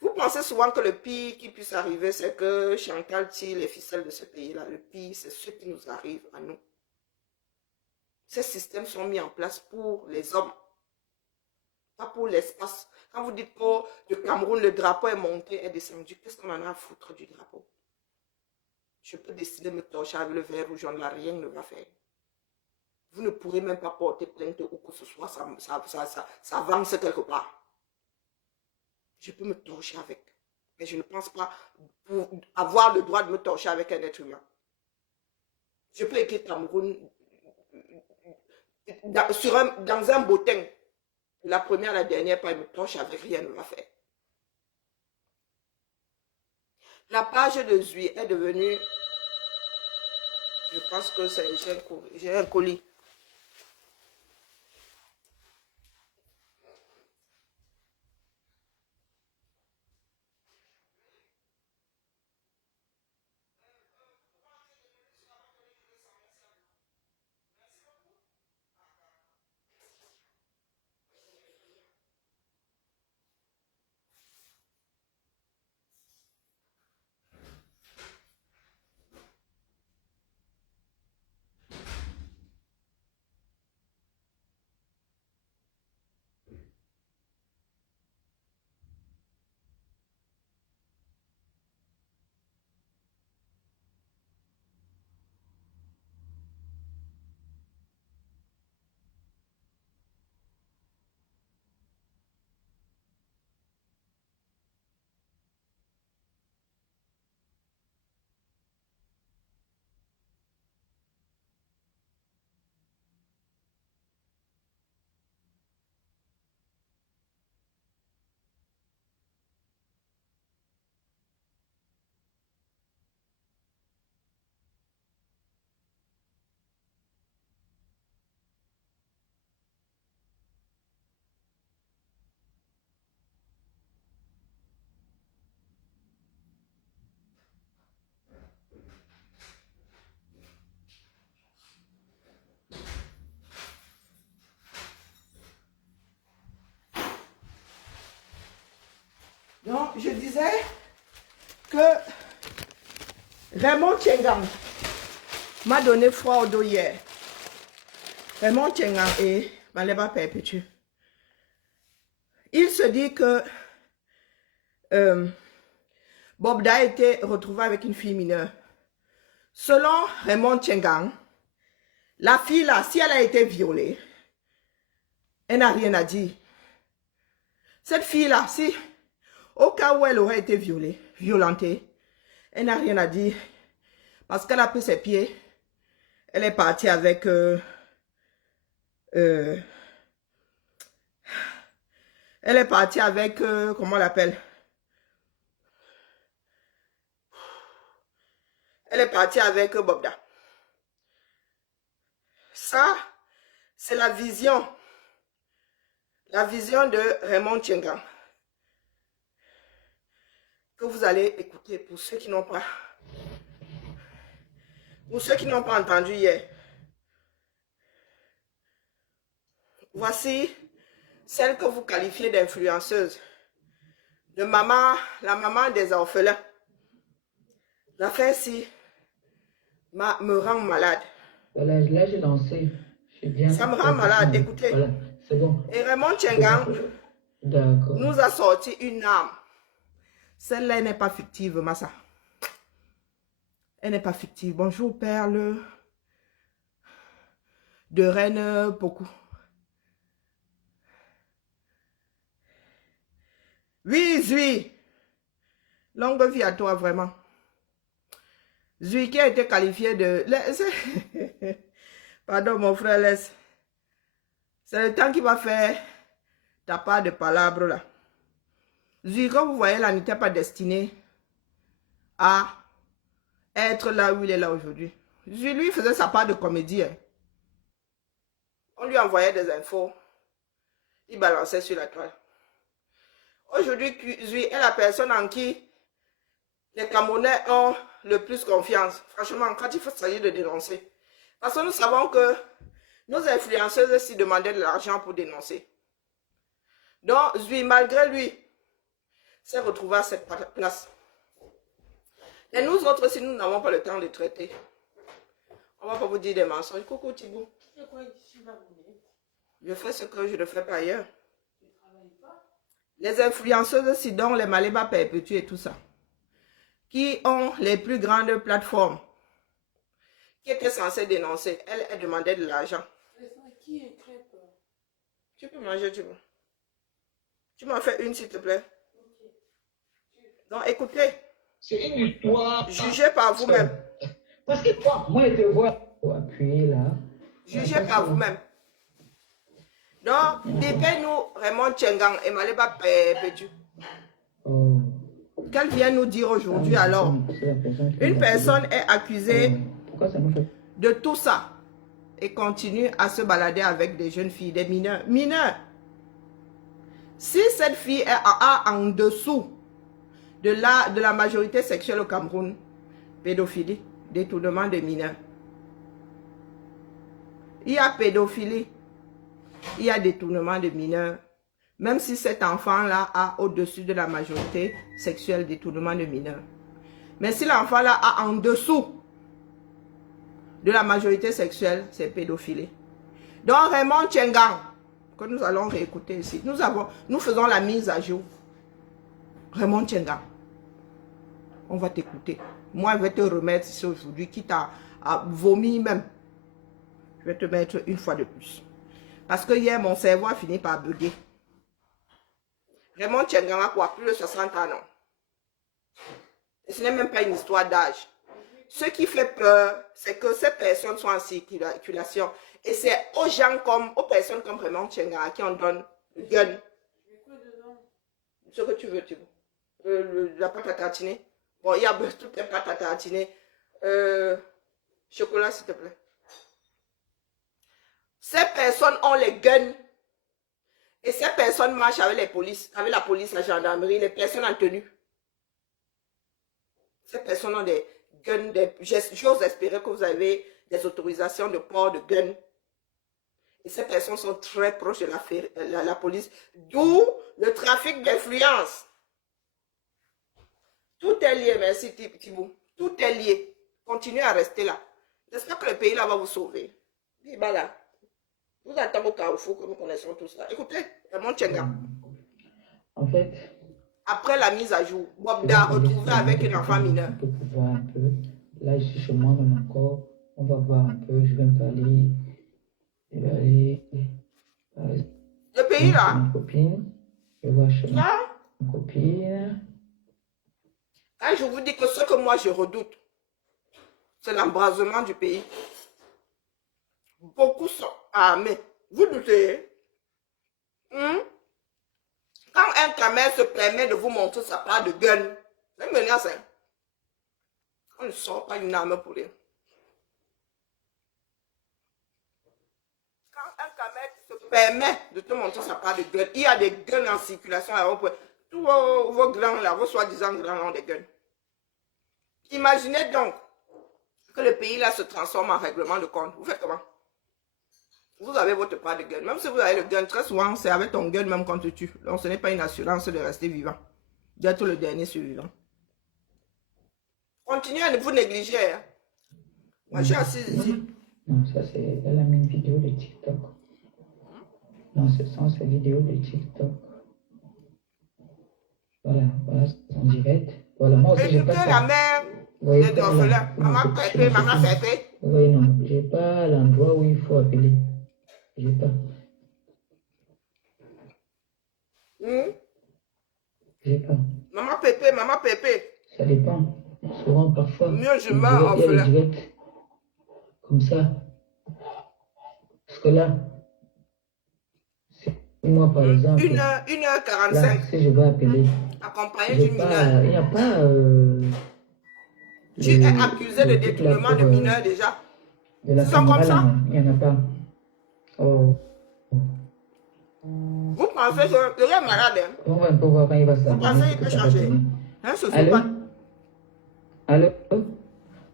Vous pensez souvent que le pire qui puisse arriver, c'est que Chantal tire les ficelles de ce pays-là. Le pire, c'est ce qui nous arrive à nous. Ces systèmes sont mis en place pour les hommes, pas pour l'espace. Quand vous dites que le Cameroun, le drapeau est monté, est descendu, qu'est-ce qu'on en a à foutre du drapeau? Je peux décider de me torcher avec le vert rouge, rien ne va faire. Vous ne pourrez même pas porter plainte ou que ce soit, ça avance quelque part. Je peux me torcher avec, mais je ne pense pas pour avoir le droit de me torcher avec un être humain. Je peux écrire Cameroun dans un bottin. La première, la dernière, pas me torche avec rien ne va faire. La page de Zui est devenue... Je pense que c'est... J'ai un colis. Donc, je disais que Raymond Tchengang m'a donné froid au dos hier. Raymond Tchengang et Maleba Perpétue. Il se dit que Bobda a été retrouvé avec une fille mineure. Selon Raymond Tchengang, la fille là, si elle a été violée, elle n'a rien à dire. Cette fille là, si au cas où elle aurait été violentée, elle n'a rien à dire. Parce qu'elle a pris ses pieds, elle est partie avec... elle est partie avec... comment on l'appelle? Elle est partie avec Bobda. Ça, c'est la vision. La vision de Raymond Tchengang. Que vous allez écouter pour ceux qui n'ont pas... Pour ceux qui n'ont pas entendu hier. Voici celle que vous qualifiez d'influenceuse. De maman, la maman des orphelins. L'affaire-ci me rend malade. Voilà, là j'ai lancé. Ça me rend malade, écoutez. Voilà, c'est bon. Et Raymond Tchengang nous a sorti une arme. Celle-là n'est pas fictive, Massa. Elle n'est pas fictive. Bonjour, Perle. De Reine, beaucoup. Oui, Zui. Longue vie à toi, vraiment. Zui qui a été qualifié de... Pardon, mon frère, laisse. C'est le temps qui va faire ta part de palabres, là. Zui, comme vous voyez, là, n'était pas destiné à être là où il est là aujourd'hui. Zui, lui, faisait sa part de comédie. Hein. On lui envoyait des infos. Il balançait sur la toile. Aujourd'hui, Zui est la personne en qui les Camerounais ont le plus confiance. Franchement, quand il faut s'agir de dénoncer. Parce que nous savons que nos influenceuses aussi demandaient de l'argent pour dénoncer. Donc, Zui, malgré lui, s'est retrouvé à cette place. Et nous autres, si nous n'avons pas le temps de traiter, on ne va pas vous dire des mensonges. Coucou Thibou. Je fais ce que je ne fais pas ailleurs. Les influenceuses aussi, dont les Maleba Perpétues et tout ça, qui ont les plus grandes plateformes, qui étaient censées dénoncer, elles demandaient de l'argent. Qui est crêpe? Tu peux manger, Thibou. Tu m'en fais une, s'il te plaît. Donc, écoutez. C'est une victoire. Jugez par vous-même. Parce que moi, je te vois appuyer là. Jugez par vous-même. Donc, dépêchez-nous Raymond Tchengang et Maleba Perpétue. Oh. qu'elle vient nous dire aujourd'hui alors. Une personne est accusée de tout ça et continue à se balader avec des jeunes filles, des mineurs. Mineurs. Si cette fille est en dessous de la majorité sexuelle au Cameroun, pédophilie, détournement de mineurs. Il y a pédophilie, il y a détournement de mineurs. Même si cet enfant-là a au-dessus de la majorité sexuelle, détournement de mineurs. Mais si l'enfant-là a en dessous de la majorité sexuelle, c'est pédophilie. Donc Raymond Tchengang, que nous allons réécouter ici, nous faisons la mise à jour. Raymond Tchengang, on va t'écouter. Moi, je vais te remettre ici aujourd'hui, quitte à vomir même. Je vais te mettre une fois de plus. Parce que hier, mon cerveau a fini par bugger. Raymond Tchengang a quoi? Plus de 60 ans, non? Et ce n'est même pas une histoire d'âge. Ce qui fait peur, c'est que ces personnes sont en circulation. Et c'est aux personnes comme Raymond Tchengang à qui on donne le gun. Ce que tu veux, la pâte à tartiner. Bon, il y a toutes les pâtes à tartiner. Chocolat, s'il te plaît. Ces personnes ont les guns. Et ces personnes marchent avec les polices, avec la police, la gendarmerie, les personnes en tenue. Ces personnes ont des guns, j'ose espérer que vous avez des autorisations de port de guns. Et ces personnes sont très proches de la police. D'où le trafic d'influence. Tout est lié, merci Thibaut. Tout est lié. Continuez à rester là. J'espère que le pays là va vous sauver. Et bah là. Vous attendez au Carrefour que nous connaissons tout ça. Écoutez, Raymond Tchengang. En fait, après la mise à jour, Bobda retrouvé avec un enfant mineur. Pour pouvoir un peu. Là, je suis chez moi même encore. On va voir un peu. Je vais me parler. Je vais aller. Le pays là. Ma copine. Je vais voir chez ma copine. Ah, je vous dis que ce que moi je redoute, c'est l'embrasement du pays. Beaucoup sont armés. Vous doutez? Quand un camel se permet de vous montrer sa part de gun, c'est une menace. On ne sort pas une arme pour lui. Quand un camel se permet de te montrer sa part de gun, il y a des guns en circulation à Europe. Tous vos grands là, vos soi-disant grands ont des guns. Imaginez donc que le pays là se transforme en règlement de compte. Vous faites comment? Vous avez votre part de gun. Même si vous avez le gun, très souvent, c'est avec ton gun même qu'on te tue. Donc, ce n'est pas une assurance de rester vivant. D'être le dernier survivant. Continuez à ne vous négliger. Hein. Moi, je suis assise ici. Non, ça c'est... Elle a mis une vidéo de TikTok. Dans ce sens, c'est vidéo de TikTok. Voilà, c'est en direct. Voilà, moi aussi, j'ai pas ça. La mère des orphelins. Maman Pépé, maman Pépé. Oui, non, j'ai pas l'endroit où il faut appeler. J'ai pas. J'ai pas. Maman Pépé. Ça dépend. Souvent, parfois. Mieux je meurs orphelin. Il y a des directs comme ça. Parce que là, moi par exemple. 1h45. Là, si je vais appeler. Accompagné d'une mineure. Il n'y a pas. Tu es accusé de détournement de mineurs déjà. Ils sont comme ça? Il n'y en a pas. Oh. Vous pensez que le gars est malade, hein? On va un peu voir quand il va s'abonner. Vous pensez qu'il peut changer? Hein, ce Allô? pas... Allô?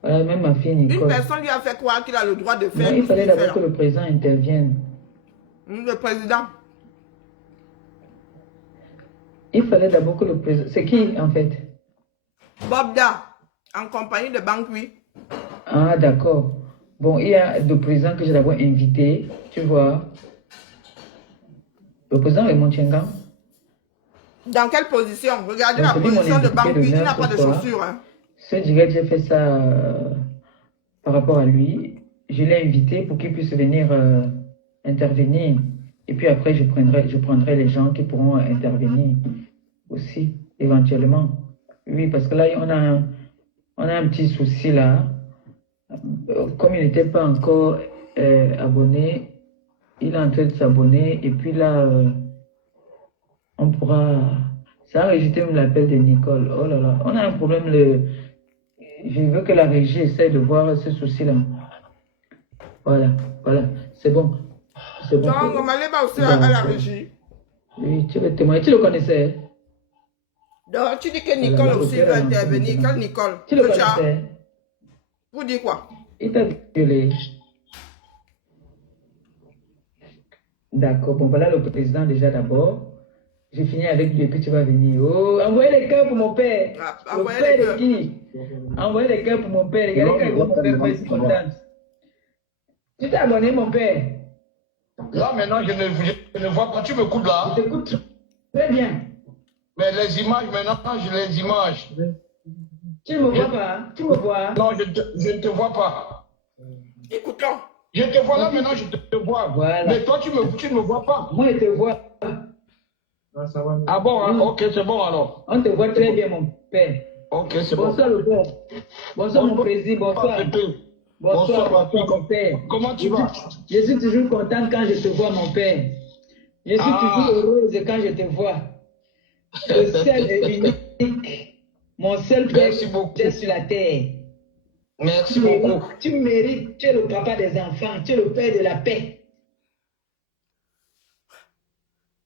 Voilà, même ma fille Nicole. Une personne lui a fait croire qu'il a le droit de faire. Non, il fallait d'abord que le président intervienne. Le président? Il fallait d'abord que le président... C'est qui, en fait? Bobda, en compagnie de Bankui. Ah, d'accord. Bon, il y a le président que j'ai d'abord invité, tu vois. Le président Raymond Tchengang. Dans quelle position? Regardez la position de Bankui, il n'a pas de chaussures. Hein. Ce direct, j'ai fait ça par rapport à lui. Je l'ai invité pour qu'il puisse venir intervenir. Et puis après, je prendrai les gens qui pourront intervenir aussi, éventuellement. Oui, parce que là, on a un petit souci là. Comme il n'était pas encore abonné, il est en train de s'abonner. Et puis là, on pourra... Ça a rejeté même l'appel de Nicole. Oh là là, on a un problème. Je veux que la régie essaie de voir ce souci-là. Voilà, voilà, c'est bon. C'est bon. Donc, on m'allait pas aussi à la régie. Oui, tu veux témoigner. Tu le connaissais? Donc, tu dis que Nicole aussi va intervenir. Quelle Nicole? Tu le connaissais? Vous dites quoi? Il t'a violé. D'accord, bon, voilà le président déjà d'abord. J'ai fini avec lui et puis tu vas venir. Oh, envoyez les cœurs pour mon père. Ah, Le envoyez père les de cœurs. qui? Envoyez les cœurs pour mon père. Regardez quand mon père fait si contente. Tu t'es abonné, mon père? Là, maintenant, je ne vois pas. Tu m'écoutes là? Je t'écoute très bien. Mais les images, maintenant, j'ai les images. Tu ne me vois pas? Tu me vois? Non, je ne te vois pas. Écoutons. Je te vois là, maintenant, je te vois. Voilà. Mais toi, tu ne me vois pas. Moi, je te vois. Ah bon, hein? Ok, c'est bon alors. On te voit très bien, mon père. Ok, c'est bon. Bonsoir, le père. Bonsoir, mon président. Bonsoir. Bonsoir, mon père. Comment tu vas? Je suis toujours contente quand je te vois, mon père. Je suis toujours heureuse quand je te vois. Le seul et unique, mon seul père qui est sur la terre. Merci beaucoup. Tu mérites, tu es le papa des enfants, tu es le père de la paix.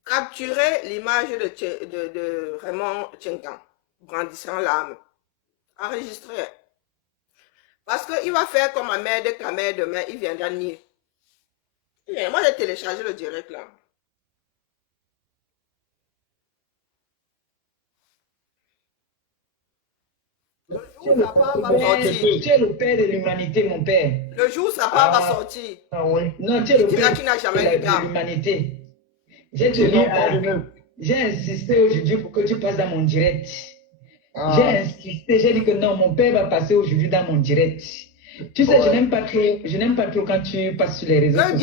Capturez l'image de Raymond Tchenkan, brandissant l'arme. Enregistrez. Parce qu'il va faire comme ma mère de ta mère demain, il viendra nier. Moi, j'ai téléchargé le direct là. Le jour où sa part va sortir. Tu es le père de l'humanité, mon père. Le jour où sa part va sortir. Ah oui. Non, tu es le père qui n'a jamais eu de d'âme. l'humanité. J'ai insisté aujourd'hui pour que tu passes dans mon direct. J'ai insisté, j'ai dit que non, mon père va passer aujourd'hui dans mon direct. Tu sais, je n'aime pas trop quand tu passes sur les réseaux sociaux.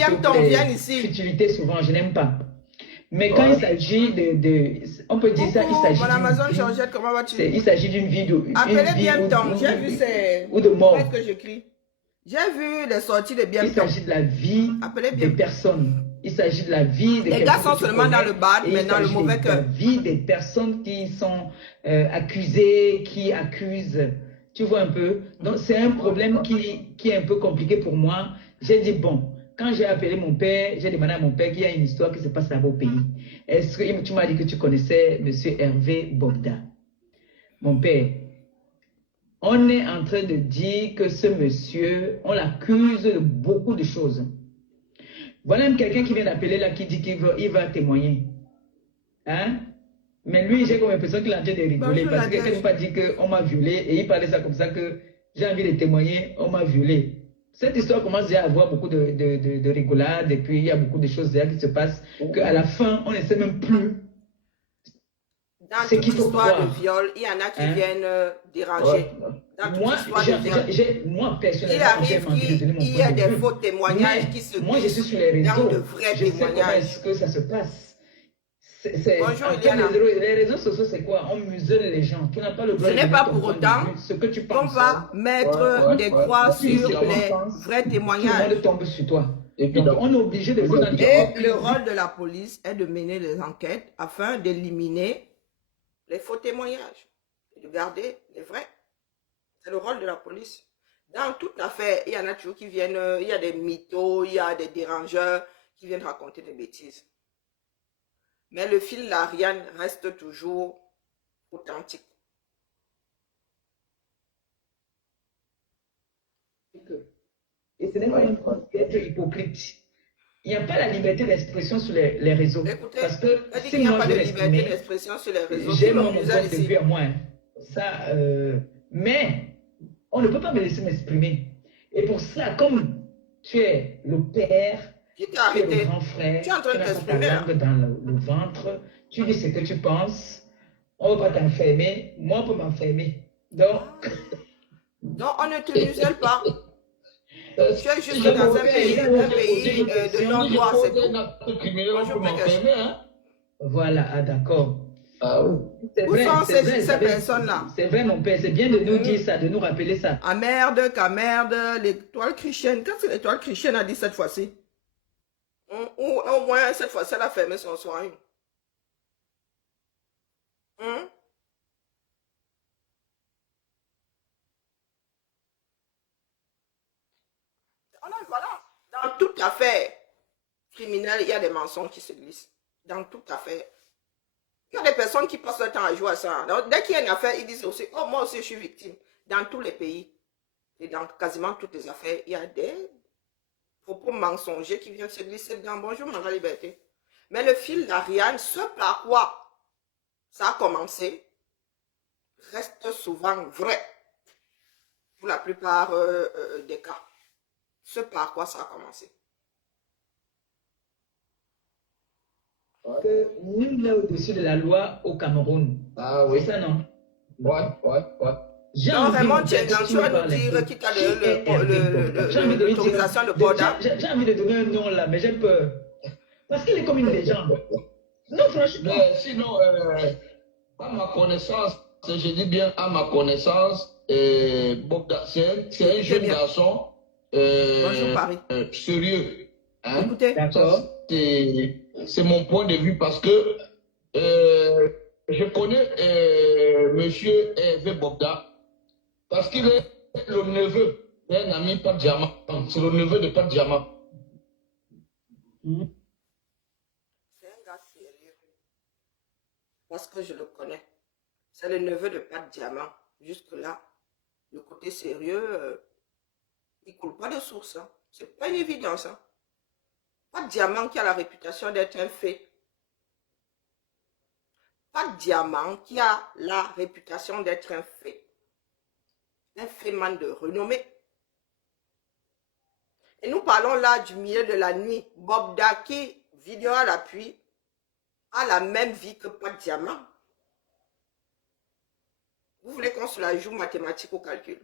Viens ici. Futilités souvent, je n'aime pas. Mais quand il s'agit on peut dire ça, il s'agit mon Amazon Georgette, comment vas-tu? Il s'agit d'une vie de... Appelez Bienton, j'ai vu ces... Ou de mort. que j'écris. J'ai vu les sorties de Bienton. Il s'agit de la vie des personnes. Il s'agit de la vie des personnes. Les gars sont seulement dans le bad, mais dans le mauvais cœur. La vie des personnes qui sont accusées, qui accusent. Tu vois un peu? Donc, c'est un problème qui est un peu compliqué pour moi. J'ai dit, bon, quand j'ai appelé mon père, j'ai demandé à mon père qu'il y a une histoire qui se passe là-bas au pays. Est-ce que tu m'as dit que tu connaissais M. Hervé Bobda? Mon père, on est en train de dire que ce monsieur, on l'accuse de beaucoup de choses. Voilà même quelqu'un qui vient d'appeler là, qui dit qu'il va témoigner. Hein? Mais lui, j'ai comme l'impression qu'il est en train de rigoler. Parce que quelqu'un n'a pas dit qu'on m'a violé. Et il parlait ça comme ça que j'ai envie de témoigner, on m'a violé. Cette histoire commence déjà à avoir beaucoup de rigolade. Et puis, il y a beaucoup de choses déjà qui se passent. Qu'à la fin, on ne sait même plus. Dans toute histoire de viol, il y en a qui viennent déranger. Dans toute histoire de viol. Moi, personnellement, il arrive qu'il y a des faux témoignages qui se moi, je suis sur les réseaux. Dans de vrais je témoignages. sais comment est-ce que ça se passe. Bonjour, les réseaux sociaux, c'est quoi? On muselle les gens. Tu n'as pas le droit de dire. Ce n'est pas pour autant qu'on va mettre des croix sur les vrais témoignages. Tout le monde tombe sur toi. Donc, on est obligé de faire. Et le rôle de la police est de mener les enquêtes afin d'éliminer les faux témoignages et de garder les vrais. C'est le rôle de la police. Dans toute affaire, il y en a toujours qui viennent, il y a des mythos, il y a des dérangeurs qui viennent raconter des bêtises. Mais le fil l'Ariane reste toujours authentique. Et ce n'est pas une chose d'être hypocrite. Il n'y a pas la liberté d'expression sur les réseaux. Écoutez, parce que si il n'y a pas de liberté d'expression sur les réseaux, j'ai mon point de vue à moi. Ça, mais on ne peut pas me laisser m'exprimer. Et pour ça, comme tu es le père, tu es le grand frère, tu n'as pas ta langue dans le ventre, tu dis ce que tu penses, on ne va pas t'enfermer, moi on peut m'enfermer. Donc, on ne te muselle pas. Tu es juste dans un pays de non-droit, c'est tout. Voilà, d'accord. Où sont ces personnes-là? C'est vrai, mon père, c'est bien de nous dire ça, de nous rappeler ça. Ah merde, qu'à merde, l'étoile chrétienne. Quand c'est l'étoile chrétienne a dit cette fois-ci? Au moins, cette fois-ci, elle a fermé son soin. toute affaire criminelle, il y a des mensonges qui se glissent. Dans toute affaire. Il y a des personnes qui passent leur temps à jouer à ça. Donc, dès qu'il y a une affaire, ils disent aussi, oh, moi aussi, je suis victime. Dans tous les pays et dans quasiment toutes les affaires, il y a des propos mensongers qui viennent se glisser dedans. Bonjour, ma liberté. Mais le fil d'Ariane, ce par quoi ça a commencé, reste souvent vrai. Pour la plupart des cas. Ce par quoi ça a commencé. Que nul n'est au-dessus de la loi au Cameroun. Ah oui. C'est ça, non? Ouais. Donc, Raymond Tchengan, tu vas nous dire qui t'a donné l'autorisation de Borda. J'ai envie de donner un nom là, mais j'ai peur. Parce qu'il est comme une légende. Non, franchement. Mais sinon, à ma connaissance, je dis bien à ma connaissance, Bogda, c'est un jeune garçon Bonjour, Paris. Sérieux. Hein? Écoutez. D'accord. C'est mon point de vue parce que je connais monsieur Hervé Bogda parce qu'il est le neveu d'un ami Pat Diamant. C'est le neveu de Pat Diamant. C'est un gars sérieux. Parce que je le connais. C'est le neveu de Pat Diamant. Jusque-là, le côté sérieux, il ne coule pas de source. Hein. C'est pas une évidence. Hein. Pat Diamant qui a la réputation d'être un fait. Pat Diamant qui a la réputation d'être un fait. Un féman de renommée. Et nous parlons là du milieu de la nuit. Bogda qui, vidéo à l'appui, a la même vie que Pat Diamant. Vous voulez qu'on se la joue mathématique au calcul?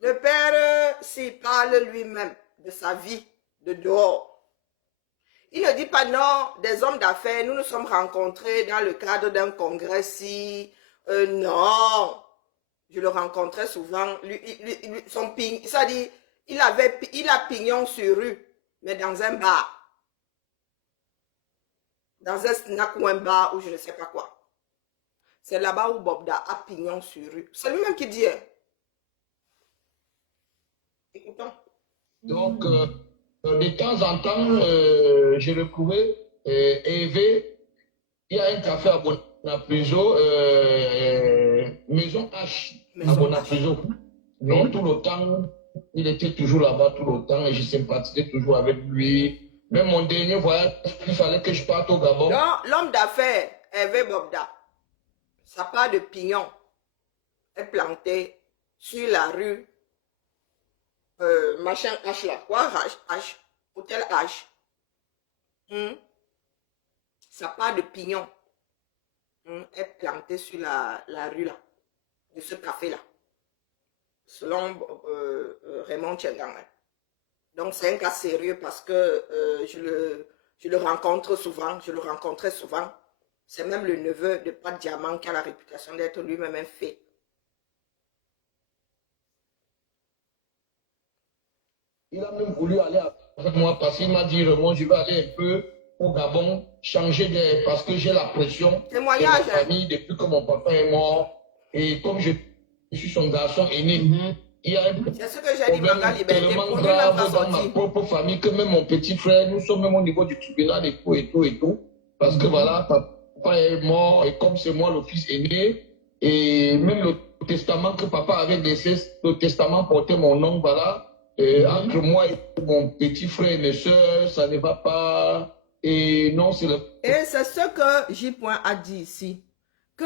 Le père, s'il parle lui-même de sa vie de dehors, il ne dit pas non, des hommes d'affaires, nous nous sommes rencontrés dans le cadre d'un congrès si, non, je le rencontrais souvent, son ping, ça dit, il a pignon sur rue, mais dans un bar, dans un snack ou un bar ou je ne sais pas quoi. C'est là-bas où Bogda a pignon sur rue. C'est lui-même qui dit. Écoutons. Donc, de temps en temps, je le trouvais, Hervé, il y a un café à Bonapuzo, Maison H, à Bonapuzo. Donc, tout le temps, il était toujours là-bas, tout le temps, et je sympathisais toujours avec lui. Même mon dernier voyage, il fallait que je parte au Gabon. Non, l'homme d'affaires, Hervé Bogda, sa part de pignon est plantée sur la rue machin H là. Quoi H? Hôtel H. Sa part de pignon est plantée sur la rue là. De ce café là. Selon Raymond Tchengan. Donc c'est un cas sérieux parce que je le rencontre souvent. Je le rencontrais souvent. C'est même le neveu de Pat Diamant qui a la réputation d'être lui-même un fait. Il a même voulu aller avec moi parce qu'il m'a dit, Raymond, je vais aller un peu au Gabon, changer d'air parce que j'ai la pression de ma famille depuis que mon papa est mort. Et comme je suis son garçon aîné, il y a un problème tellement grave dans ma propre famille que même mon petit frère, nous sommes même au niveau du tribunal et tout. Parce que voilà, papa est mort et comme c'est moi le fils aîné, et même le testament que papa avait laissé, le testament portait mon nom, voilà. Entre moi et mon petit frère et mes soeurs, ça ne va pas. Et non, c'est le... Et c'est ce que J. a dit ici. Que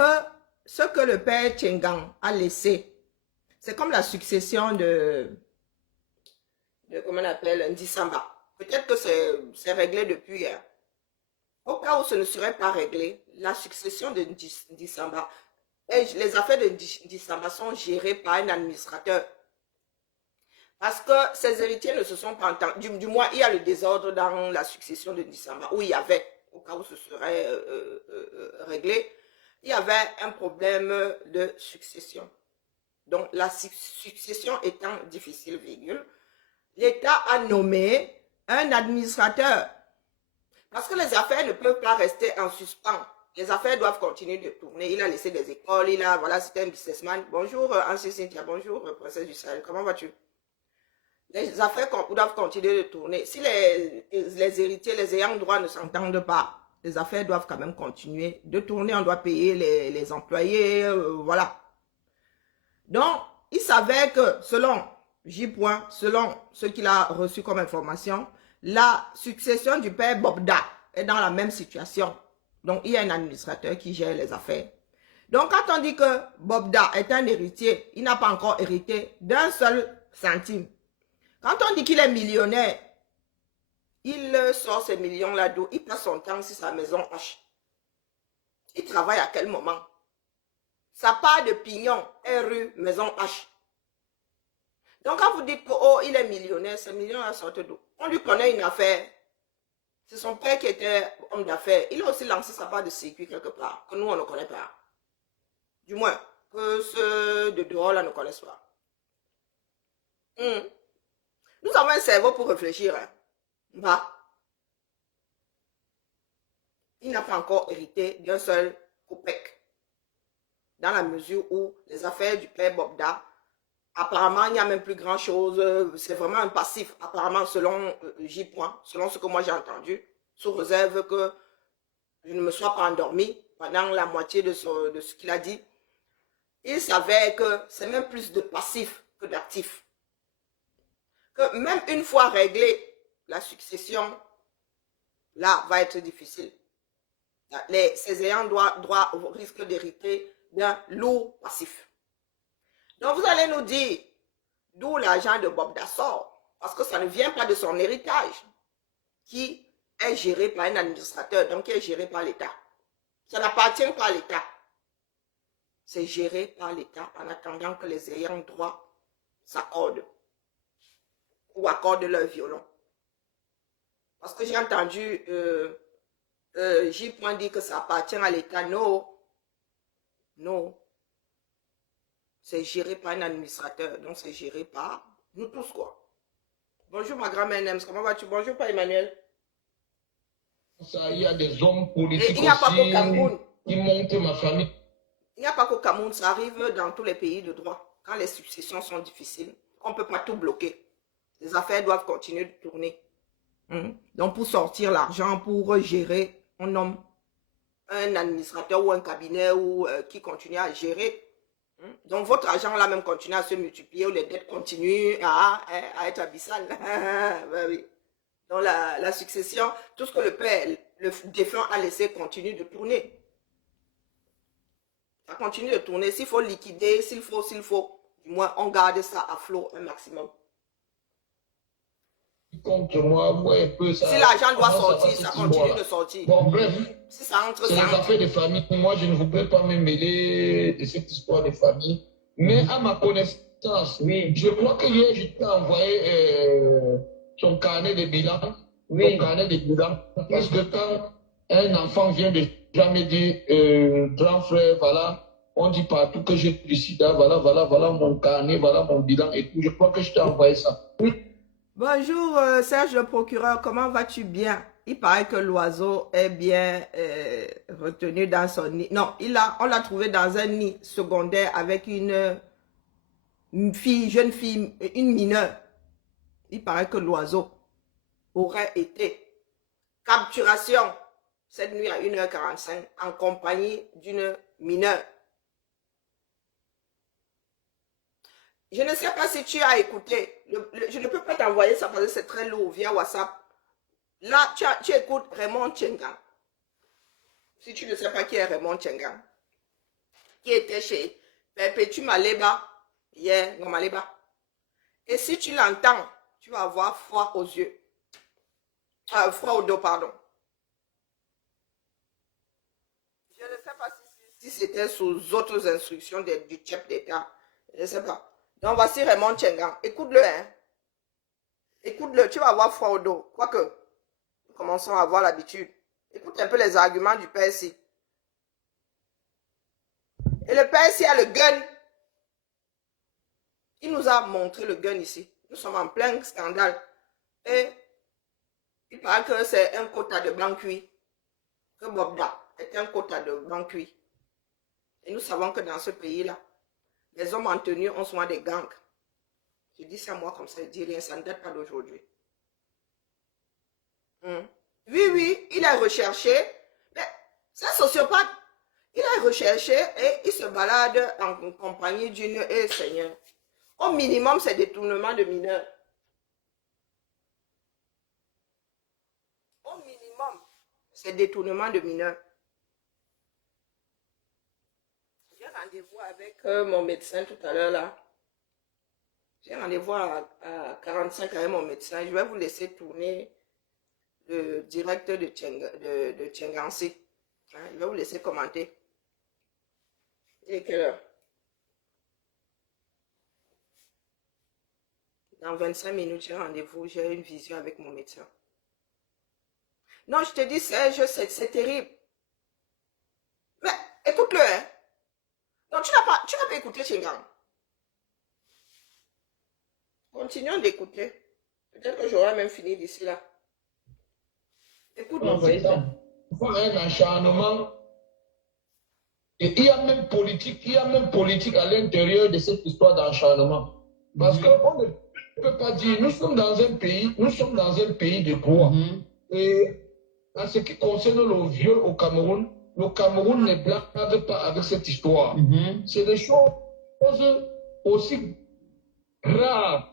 ce que le père Tchengan a laissé, c'est comme la succession de comment on appelle, Ndisamba. Peut-être que c'est réglé depuis hier. Au cas où ce ne serait pas réglé, la succession de Ndisamba, et les affaires de Ndisamba sont gérées par un administrateur. Parce que ces héritiers ne se sont pas entendus. Du moins, il y a le désordre dans la succession de Ndisamba, où il y avait, au cas où ce serait réglé, il y avait un problème de succession. Donc, la succession étant difficile, l'État a nommé un administrateur. Parce que les affaires ne peuvent pas rester en suspens. Les affaires doivent continuer de tourner. Il a laissé des écoles, voilà, c'était un businessman. Bonjour, Ansie Cynthia, bonjour, princesse du Sahel, comment vas-tu? les affaires doivent continuer de tourner. Si les héritiers, les ayants droit ne s'entendent pas, les affaires doivent quand même continuer de tourner. On doit payer les employés, voilà. Donc, il s'avère que selon J. selon ce qu'il a reçu comme information, la succession du père Bobda est dans la même situation. Donc, il y a un administrateur qui gère les affaires. Donc, quand on dit que Bobda est un héritier, il n'a pas encore hérité d'un seul centime. Quand on dit qu'il est millionnaire, il sort ces millions-là d'où? Il passe son temps sur sa maison H. Il travaille à quel moment? Sa part de pignon est rue Maison H. Donc, quand vous dites que, oh, il est millionnaire, ces millions-là sortent d'où? On lui connaît une affaire. C'est son père qui était homme d'affaires. Il a aussi lancé sa part de circuit quelque part, que nous, on ne connaît pas. Du moins, que ceux de dehors, là, ne connaissent pas. Nous avons un cerveau pour réfléchir. Hein. Bah. Il n'a pas encore hérité d'un seul copec. Dans la mesure où les affaires du père Bobda, apparemment, il n'y a même plus grand chose. C'est vraiment un passif. Apparemment, selon J. Selon ce que moi j'ai entendu, sous réserve que je ne me sois pas endormi pendant la moitié de ce qu'il a dit. Il s'avère que c'est même plus de passif que d'actif. Que même une fois réglée, la succession, là, va être difficile. Ces ayants droit risquent d'hériter d'un lourd passif. Donc, vous allez nous dire d'où l'argent de Bobda sort, parce que ça ne vient pas de son héritage, qui est géré par un administrateur, donc qui est géré par l'État. Ça n'appartient pas à l'État. C'est géré par l'État en attendant que les ayants droit s'accordent ou accordent leur violon. Parce que j'ai entendu J. dire que ça appartient à l'État. Non. Non. C'est géré par un administrateur. Donc, c'est géré par nous tous, quoi. Bonjour, ma grand-mère Nems. Comment vas-tu? Bonjour, pas Emmanuel. Ça, il y a des hommes politiques il n'y a pas qu'au Cameroun. Qui montent ma famille. Il n'y a pas qu'au Cameroun. Ça arrive dans tous les pays de droit. Quand les successions sont difficiles, on ne peut pas tout bloquer. Les affaires doivent continuer de tourner. Donc, pour sortir l'argent, pour gérer, on nomme un administrateur ou un cabinet ou qui continue à gérer. Donc, votre argent là même continue à se multiplier ou les dettes continuent à être abyssales. Ben oui. Donc, la succession, tout ce que le père, le défunt a laissé continue de tourner. Ça continue de tourner. S'il faut liquider, s'il faut, du moins, on garde ça à flot un maximum. Contre moi, un peu ça. Si l'argent doit sortir, ça continue de sortir. Bon, bref, si ça entre, c'est les affaires de famille. Moi, je ne voudrais pas me mêler de cette histoire de famille. Mais à ma connaissance, oui, je crois que hier, je t'ai envoyé son carnet de bilan. Oui. Son carnet de bilan. Parce que quand un enfant vient de jamais dire, grand frère, voilà, on dit partout que j'ai du sida, voilà mon carnet, voilà mon bilan et tout. Je crois que je t'ai envoyé ça. Oui. Bonjour Serge le procureur, comment vas-tu? Bien? Il paraît que l'oiseau est bien retenu dans son nid. Non, on l'a trouvé dans un nid secondaire avec une jeune fille, une mineure. Il paraît que l'oiseau aurait été capturation cette nuit à 1h45 en compagnie d'une mineure. Je ne sais pas si tu as écouté, je ne peux pas t'envoyer ça parce que c'est très lourd via WhatsApp. Là, tu écoutes Raymond Tchenga. Si tu ne sais pas qui est Raymond Tchenga, qui était chez Perpétue Maleba, hier, non Maleba. Et si tu l'entends, tu vas avoir froid aux yeux. Froid au dos, pardon. Je ne sais pas si c'était sous autres instructions du chef d'État. Je ne sais pas. Donc, voici Raymond Tchenga. Écoute-le, hein. Écoute-le, tu vas avoir froid au dos. Quoique, nous commençons à avoir l'habitude. Écoute un peu les arguments du PSI. Et le PSI a le gun. Il nous a montré le gun ici. Nous sommes en plein scandale. Et il paraît que c'est un quota de blanc cuit. Que Bobda est un quota de blanc cuit. Et nous savons que dans ce pays-là, les hommes en tenue ont souvent des gangs. Je dis ça moi comme ça, je dis rien, ça ne date pas d'aujourd'hui. Oui, oui, il a recherché, mais c'est un sociopathe. Il a recherché et il se balade en compagnie d'une Seigneur. Au minimum, c'est détournement de mineurs. Au minimum, c'est détournement de mineurs. J'ai rendez-vous avec mon médecin tout à l'heure là. J'ai rendez-vous à 45 avec mon médecin. Je vais vous laisser tourner le direct de Tchengansi. Hein, je vais vous laisser commenter. Il est quelle heure? Dans 25 minutes, j'ai rendez-vous. J'ai une vision avec mon médecin. Non, je te dis, Serge, c'est terrible. Mais écoute-le, hein. Non, tu n'as pas écouté Chengang. Continuons d'écouter. Peut-être que j'aurai même fini d'ici là. Écoute, il faut un acharnement. Et il y a même politique à l'intérieur de cette histoire d'acharnement. Parce qu'on ne peut pas dire, nous sommes dans un pays de droit. Et en ce qui concerne le viol au Cameroun ne blague pas avec cette histoire. C'est des choses aussi graves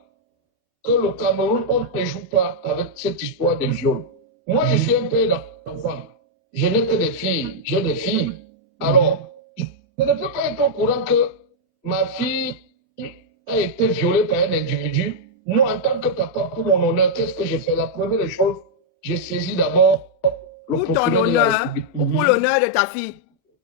que le Cameroun, on ne joue pas avec cette histoire de viol. Moi, je suis un père d'enfant. Je n'ai que des filles. J'ai des filles. Alors, je ne peux pas être au courant que ma fille a été violée par un individu. Moi, en tant que papa, pour mon honneur, qu'est-ce que j'ai fait? La première des choses, j'ai saisi d'abord le pour ton procureur de la honneur, République. ou pour l'honneur de ta fille.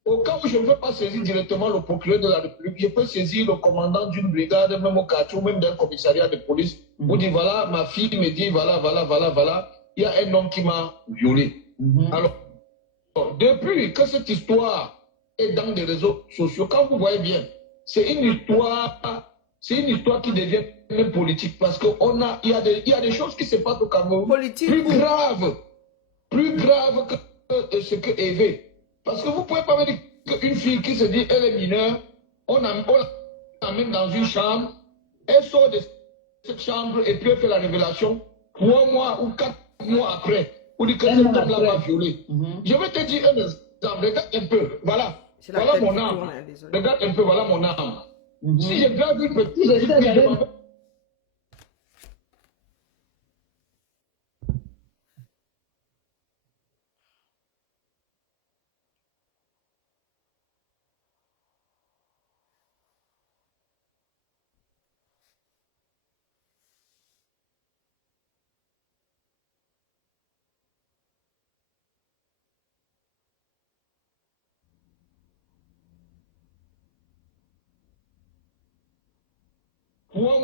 Au cas où je ne veux pas saisir directement le procureur de la République, je peux saisir le commandant d'une brigade, même au quartier, ou même d'un commissariat de police, pour dire voilà, ma fille me dit voilà, il y a un homme qui m'a violé. Alors, depuis que cette histoire est dans les réseaux sociaux, quand vous voyez bien, c'est une histoire qui devient même politique, parce qu'il y a des choses qui se passent au Cameroun plus graves que ce que Eve. Parce que vous ne pouvez pas me dire qu'une fille qui se dit elle est mineure, on l'amène dans une chambre, elle sort de cette chambre et puis elle fait la révélation 3 mois ou 4 mois après, pour dire que cet homme-là m'a violé. Je vais te dire un exemple, regarde un peu, voilà mon âme. Regarde un peu, voilà mon âme. Si j'ai bien vu une petite fille,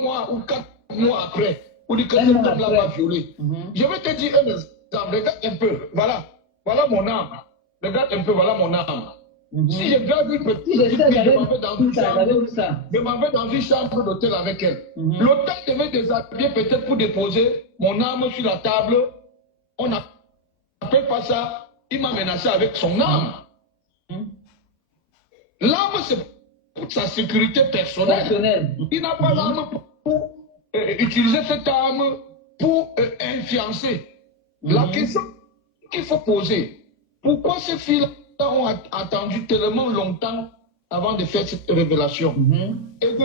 mois ou 4 mois après, pour dire que cet homme-là m'a violé. Je vais te dire un exemple, regarde un peu, voilà mon âme. Regarde un peu, voilà mon âme. Si j'ai bien vu une petite fille, je m'en vais dans une chambre d'hôtel avec elle. L'hôtel devait déshabiller peut-être pour déposer mon âme sur la table. On n'appelle pas ça, il m'a menacé avec son âme. L'âme, c'est pour sa sécurité personnelle. Il n'a pas l'âme pour utiliser cette arme pour influencer. La question qu'il faut poser, pourquoi ces filles-là ont attendu tellement longtemps avant de faire cette révélation? Et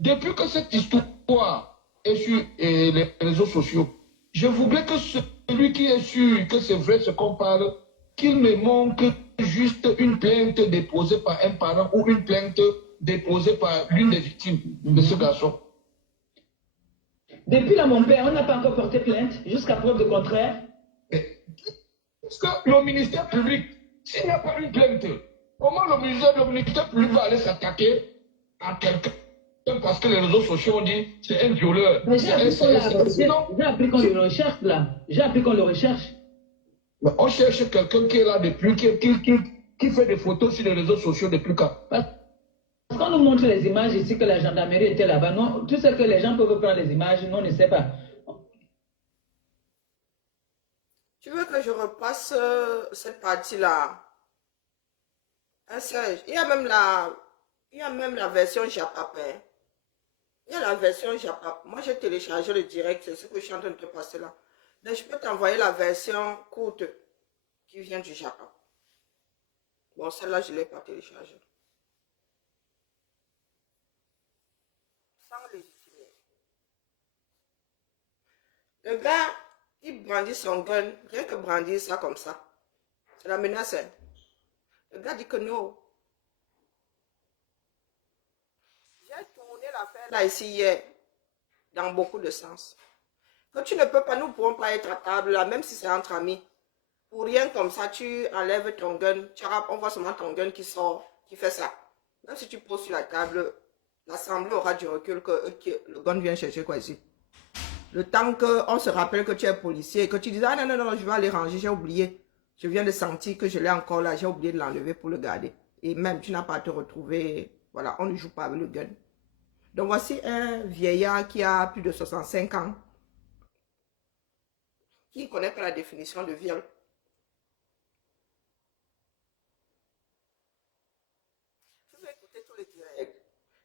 depuis que cette histoire est sur les réseaux sociaux, je voudrais que celui qui est sûr que c'est vrai ce qu'on parle, qu'il me montre juste une plainte déposée par un parent ou une plainte déposée par l'une des victimes de ce garçon. Depuis là, mon père, on n'a pas encore porté plainte, jusqu'à preuve de contraire. Parce que le ministère public, s'il n'y a pas une plainte, comment le ministère public va aller s'attaquer à quelqu'un parce que les réseaux sociaux ont dit c'est un violeur? J'ai appris qu'on le recherche là. J'ai appris qu'on le recherche. Mais on cherche quelqu'un qui est là depuis, qui fait des photos sur les réseaux sociaux depuis quand? Parce qu'on nous montre les images ici que la gendarmerie était là-bas. Non, tu sais que les gens peuvent prendre les images, nous on ne sait pas. Tu veux que je repasse cette partie-là? Hein, Serge, il y a même la version Japapé. Il y a la version Japa. Moi, j'ai téléchargé le direct, c'est ce que je suis en train de te passer là. Mais je peux t'envoyer la version courte qui vient du Japa. Bon, celle-là, je ne l'ai pas téléchargée. Sans légitimer. Le gars, il brandit son gun, rien que brandir ça comme ça. C'est la menace. Hein. Le gars dit que non. J'ai tourné l'affaire là ici hier, dans beaucoup de sens. Que tu ne peux pas, nous ne pourrons pas être à table là, même si c'est entre amis. Pour rien comme ça, tu enlèves ton gun, on voit seulement ton gun qui sort, qui fait ça. Même si tu poses sur la table, l'assemblée aura du recul que le gun vient chercher quoi ici. Le temps qu'on se rappelle que tu es policier et que tu dis, ah non, non, non, je vais aller ranger, j'ai oublié. Je viens de sentir que je l'ai encore là, j'ai oublié de l'enlever pour le garder. Et même, tu n'as pas à te retrouver, voilà, on ne joue pas avec le gun. Donc voici un vieillard qui a plus de 65 ans, qui ne connaît pas la définition de viol. Je vais écouter tous les directs.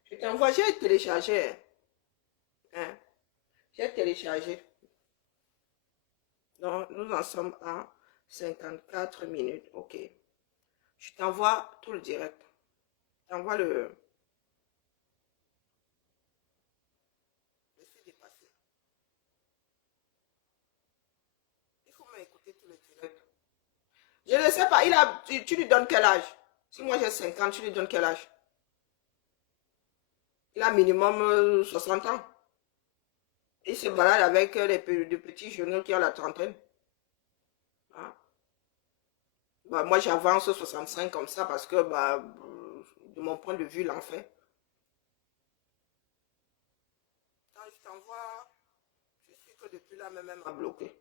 Je t'envoie, j'ai téléchargé. Hein? J'ai téléchargé. Donc, nous en sommes à 54 minutes. Ok. Je t'envoie tout le direct. Je t'envoie le... Je suis dépassé. Il faut m'écouter tout le direct. Je ne sais pas. Tu lui donnes quel âge? Si moi j'ai 50, tu lui donnes quel âge? Il a minimum 60 ans. Il se balade avec de petits jeunes qui ont la trentaine. Hein? Bah, moi, j'avance 65 comme ça parce que, bah, de mon point de vue, l'enfer. Quand je t'envoie, je suis que depuis là, même à bloquer.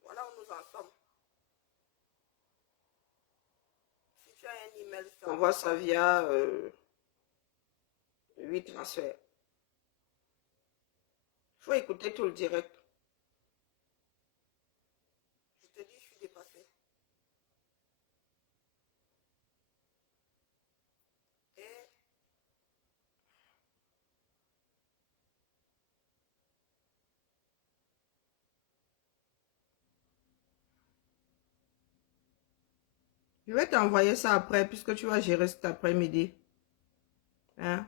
Voilà où nous en sommes. Si tu as un email, je t'envoie ça via 8 transferts. Il faut écouter tout le direct. Je te dis, je suis dépassée. Et je vais t'envoyer ça après, puisque tu vas gérer cet après-midi. Hein?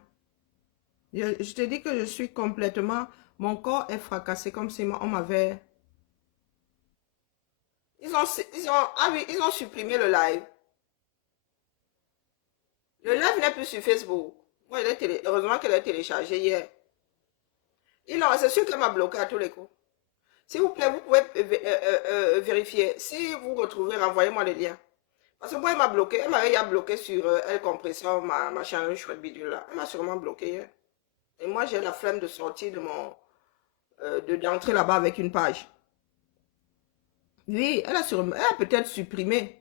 Je te dis que je suis complètement... Mon corps est fracassé comme si on m'avait... Ils ont supprimé le live. Le live n'est plus sur Facebook. Moi, heureusement qu'elle est téléchargée hier. C'est sûr qu'elle m'a bloqué à tous les coups. S'il vous plaît, vous pouvez vérifier. Si vous retrouvez, renvoyez-moi le lien. Parce que moi, elle m'a bloqué. Elle m'avait bloqué sur Elle Compression, machin, chouette bidule là. Elle m'a sûrement bloqué hier. Et moi, j'ai la flemme de sortir de mon... d'entrer là-bas avec une page. Oui, elle a peut-être supprimé.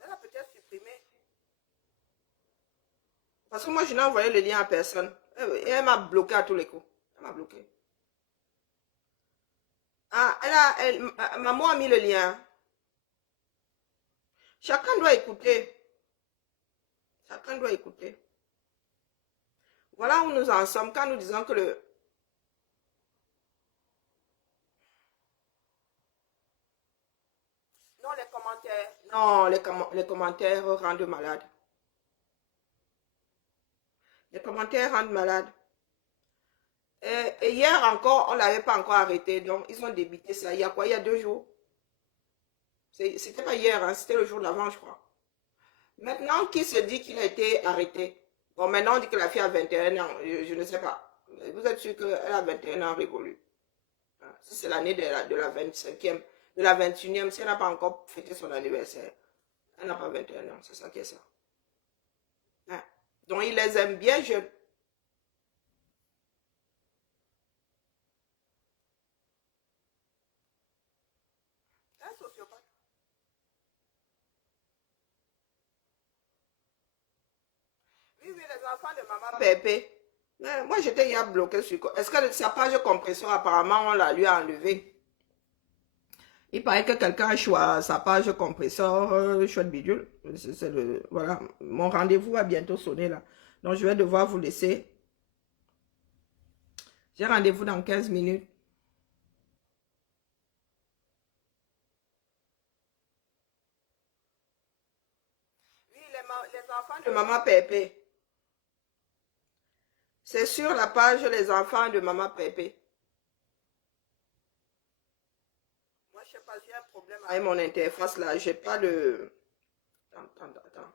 Elle a peut-être supprimé. Parce que moi, je n'ai envoyé le lien à personne. Et elle m'a bloqué à tous les coups. Elle m'a bloqué. Ah, maman a mis le lien. Chacun doit écouter. Chacun doit écouter. Voilà où nous en sommes quand nous disons que le... Non, les commentaires. Non, les commentaires rendent malade. Les commentaires rendent malade. Et hier encore, on ne l'avait pas encore arrêté. Donc, ils ont débité ça. Il y a quoi? Il y a 2 jours. C'était pas hier, hein, c'était le jour d'avant, je crois. Maintenant, qui se dit qu'il a été arrêté? Bon, maintenant, on dit que la fille a 21 ans. Je ne sais pas. Vous êtes sûr qu'elle a 21 ans révolue? Si c'est l'année de la 25e, de la 21e, si elle n'a pas encore fêté son anniversaire, elle n'a pas 21 ans. C'est ça qui est ça. Hein? Donc, il les aime bien jeunes. Un sociopathe. Oui, les enfants de maman Pépé. Mais moi, j'étais hier bloqué sur... Est-ce que sa page compression, apparemment, on la lui a enlevée? Il paraît que quelqu'un a choisi sa page compresseur, chouette bidule. C'est le, voilà, mon rendez-vous va bientôt sonner là. Donc, je vais devoir vous laisser. J'ai rendez-vous dans 15 minutes. Oui, les enfants de Maman Pépé. C'est sur la page Les enfants de Maman Pépé. Moi, je sais pas, j'ai un problème avec mon interface là. J'ai pas le... Attends.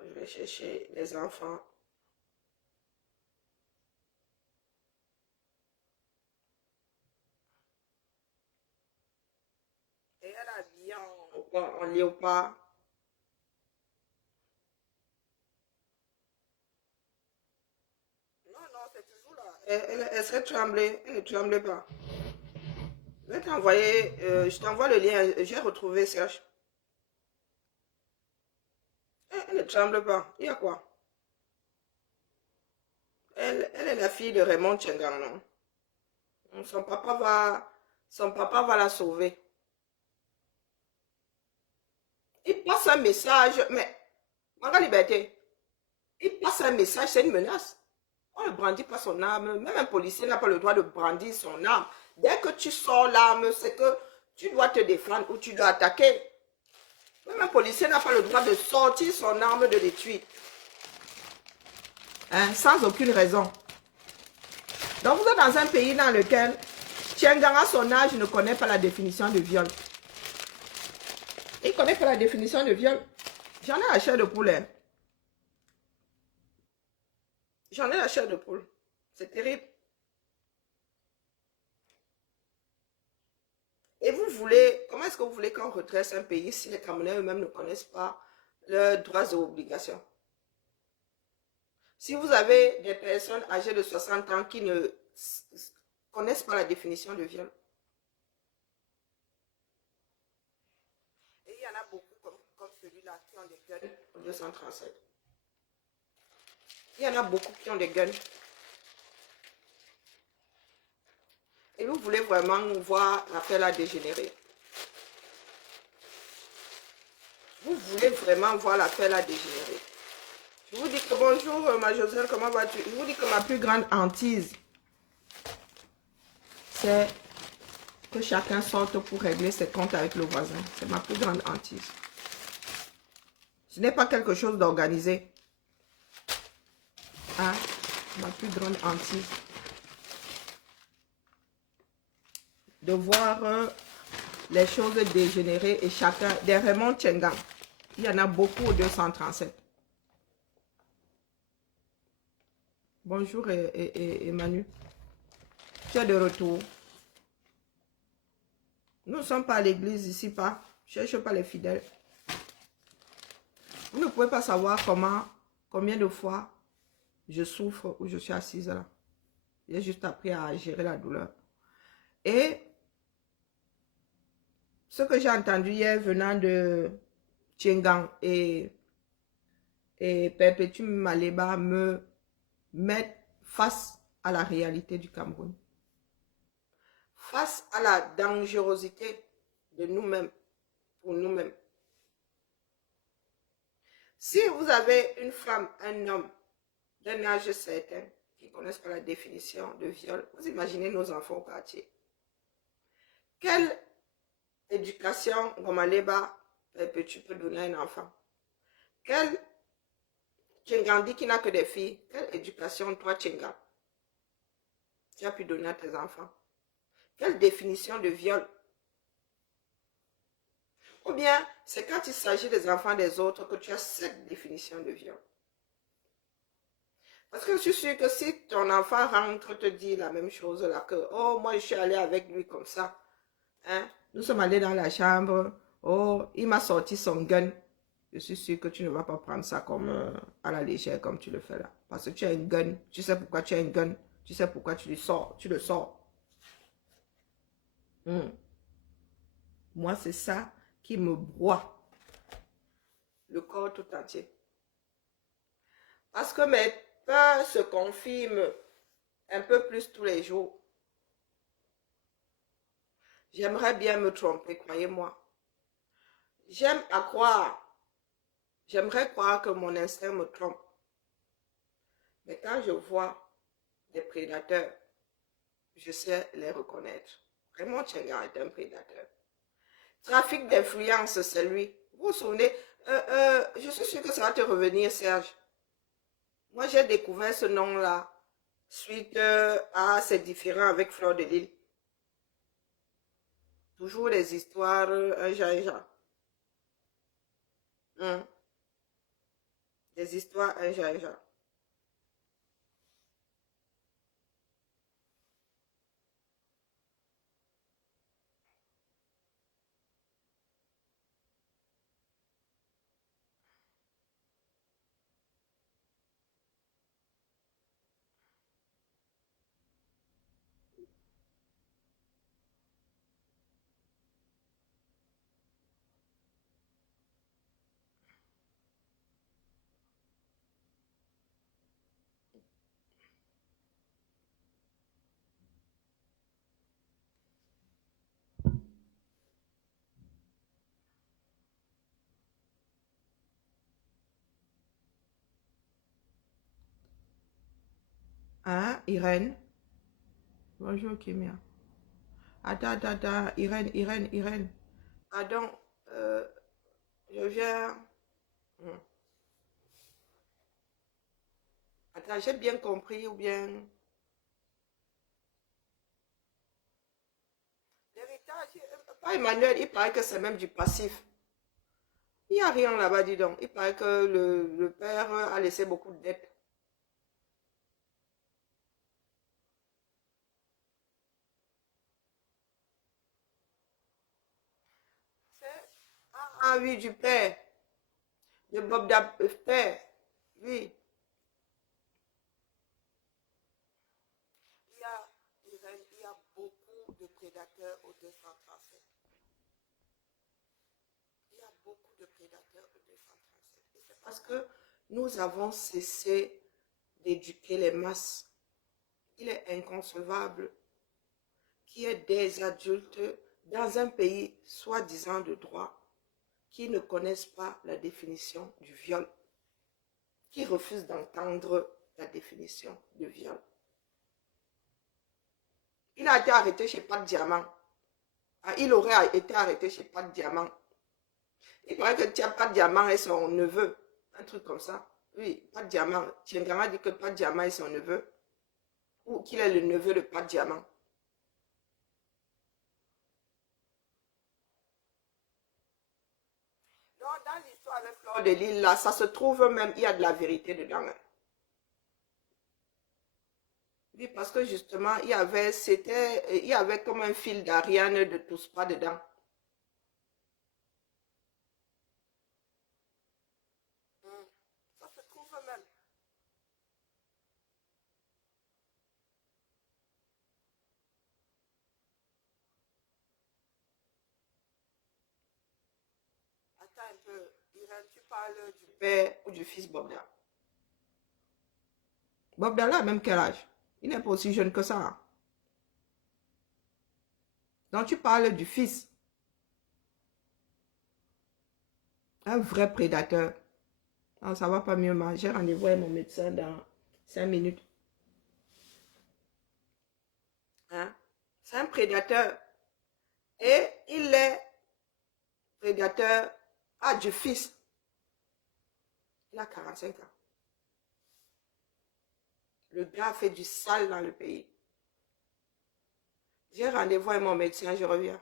Je vais chercher les enfants. Et elle est habillée en léopard. Non, c'est toujours là. Elle serait tremblée. Elle ne tremblait pas. Je vais t'envoyer, je t'envoie le lien. J'ai retrouvé Serge. Elle ne tremble pas. Il y a quoi? Elle est la fille de Raymond Tchengang, non? Son papa va la sauver. Il passe un message, mais, Maman Liberté, il passe un message, c'est une menace. On ne brandit pas son arme. Même un policier n'a pas le droit de brandir son arme. Dès que tu sors l'arme, c'est que tu dois te défendre ou tu dois attaquer. Même un policier n'a pas le droit de sortir son arme de l'étui. Hein, sans aucune raison. Donc vous êtes dans un pays dans lequel Tchengang à son âge ne connaît pas la définition de viol. Il ne connaît pas la définition de viol. J'en ai la chair de poulet. J'en ai la chair de poule. C'est terrible. Et vous voulez, comment est-ce que vous voulez qu'on redresse un pays si les Camerounais eux-mêmes ne connaissent pas leurs droits et obligations? Si vous avez des personnes âgées de 60 ans qui ne connaissent pas la définition de viol. Et il y en a beaucoup comme celui-là qui ont des guns en 237. Il y en a beaucoup qui ont des guns. Et vous voulez vraiment voir l'affaire là dégénérer. Vous voulez vraiment voir l'affaire là dégénérer. Je vous dis que bonjour, ma Josiane, comment vas-tu? Je vous dis que ma plus grande hantise, c'est que chacun sorte pour régler ses comptes avec le voisin. C'est ma plus grande hantise. Ce n'est pas quelque chose d'organisé. Hein? Ma plus grande hantise. De voir les choses dégénérer et chacun, des Raymond Tchengang, il y en a beaucoup au 237. Bonjour et Manu. Tu es de retour. Nous ne sommes pas à l'église ici, pas. Je ne cherche pas les fidèles. Vous ne pouvez pas savoir combien de fois je souffre ou je suis assise là. J'ai juste appris à gérer la douleur. Et ce que j'ai entendu hier venant de Tchengang et Perpétuum Maleba me mettent face à la réalité du Cameroun. Face à la dangerosité de nous-mêmes, pour nous-mêmes. Si vous avez une femme, un homme d'un âge certain, qui ne connaissent pas la définition de viol, vous imaginez nos enfants au quartier. Quelle éducation, Gomaleba, tu peux donner à un enfant? Quelle Tchengandi qui n'a que des filles, quelle éducation toi, Tchenga, tu as pu donner à tes enfants? Quelle définition de viol? Ou bien, c'est quand il s'agit des enfants des autres que tu as cette définition de viol. Parce que je suis sûre que si ton enfant rentre, te dit la même chose là, que, oh, moi je suis allé avec lui comme ça, hein, nous sommes allés dans la chambre, oh, il m'a sorti son gun. Je suis sûre que tu ne vas pas prendre ça comme à la légère comme tu le fais là. Parce que tu as un gun, tu sais pourquoi tu as un gun, tu sais pourquoi tu le sors. Moi, c'est ça qui me broie le corps tout entier. Parce que mes peurs se confirment un peu plus tous les jours. J'aimerais bien me tromper, croyez-moi. J'aime à croire. J'aimerais croire que mon instinct me trompe. Mais quand je vois des prédateurs, je sais les reconnaître. Vraiment, Tchenga est un prédateur. Trafic d'influence, c'est lui. Vous vous souvenez, je suis sûre que ça va te revenir, Serge. Moi, j'ai découvert ce nom-là suite à ces différends avec Fleur de Lille. Toujours les histoires, un genre. Des histoires, un genre. Hein, Irène? Bonjour, Kimia. Attends, Irène. Pardon, je viens... Attends, j'ai bien compris ou bien... L'héritage, pas Emmanuel, il paraît que c'est même du passif. Il n'y a rien là-bas, dis donc. Il paraît que le père a laissé beaucoup de dettes. Ah oui, du père. De Bob père. Oui. Il y a beaucoup de prédateurs au 237. Il y a beaucoup de prédateurs au 237. Et c'est parce que nous avons cessé d'éduquer les masses. Il est inconcevable qu'il y ait des adultes dans un pays soi-disant de droit qui ne connaissent pas la définition du viol, qui refusent d'entendre la définition du viol. Il a été arrêté chez Pat Diamant. Ah, il aurait été arrêté chez Pat Diamant. Il paraît que Pat Diamant est son neveu. Un truc comme ça. Oui, Pat Diamant. Tiengama dit que Pat Diamant est son neveu. Ou qu'il est le neveu de Pat Diamant. Donc, dans l'histoire avec Fleur de Lille, là, ça se trouve même, il y a de la vérité dedans. Oui, parce que justement, il y avait comme un fil d'Ariane de tous pas dedans. Ça se trouve même. Attends un peu, Irène, tu parles du père ou du fils Bobda? Bobda là, même quel âge? Il n'est pas aussi jeune que ça. Donc tu parles du fils. Un vrai prédateur. Non, ça va pas mieux, moi. J'ai rendez-vous avec mon médecin dans 5 minutes. Hein? C'est un prédateur. Et il est prédateur du fils. Il a 45 ans. Le gars fait du sale dans le pays. J'ai rendez-vous avec mon médecin, je reviens.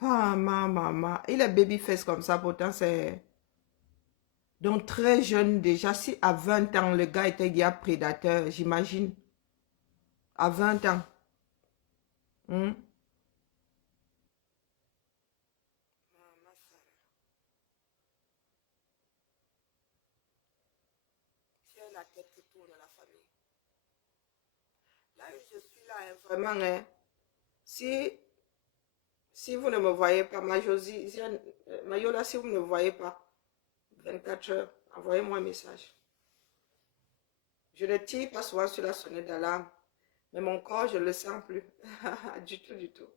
Ah, maman. Il est baby-face comme ça, pourtant c'est... Donc très jeune déjà, si à 20 ans, le gars était déjà prédateur, j'imagine. À 20 ans. C'est la tête qui tourne la famille. Là où je suis là, hein, vraiment, hein, si vous ne me voyez pas, Mayola, si vous ne me voyez pas, 24 heures, envoyez-moi un message. Je ne tire pas souvent sur la sonnette d'alarme. Mais mon corps, je ne le sens plus. Du tout, du tout.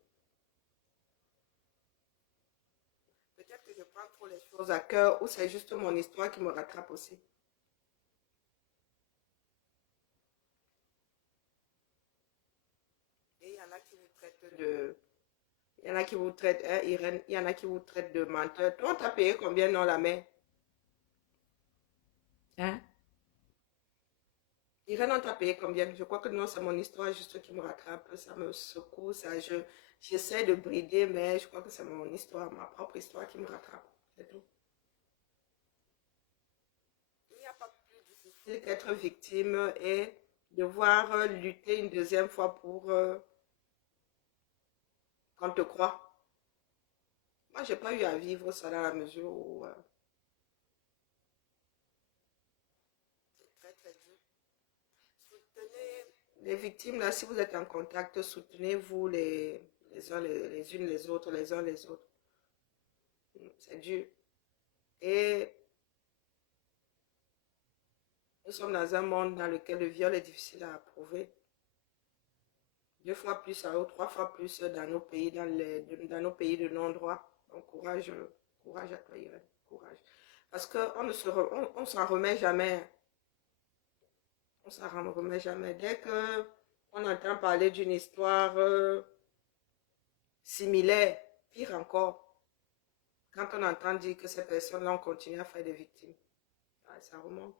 Peut-être que je prends trop les choses à cœur ou c'est juste mon histoire qui me rattrape aussi. Et il y en a qui vous traitent de... Il y en a qui vous traitent, hein, Irène, il y en a qui vous traitent de menteur. Toi, on t'a payé combien dans la main? Hein? Irène, on t'a payé combien? Je crois que non, c'est mon histoire juste qui me rattrape. Ça me secoue, ça, j'essaie de brider, mais je crois que c'est mon histoire, ma propre histoire qui me rattrape. C'est tout. Il n'y a pas plus difficile qu'être victime et devoir lutter une deuxième fois pour qu'on te croit. Moi, j'ai pas eu à vivre ça dans la mesure où c'est très très dur. Soutenez les victimes, là, si vous êtes en contact, soutenez-vous les unes les autres, les uns les autres. C'est dur. Et nous sommes dans un monde dans lequel le viol est difficile à prouver. 2 fois plus, ou 3 fois plus dans nos pays, dans nos pays de non-droit. Donc, courage, courage à toi, Irène, courage. Parce qu'on ne on s'en remet jamais. On s'en remet jamais. Dès qu'on entend parler d'une histoire similaire, pire encore, quand on entend dire que ces personnes-là ont continué à faire des victimes, ça remonte.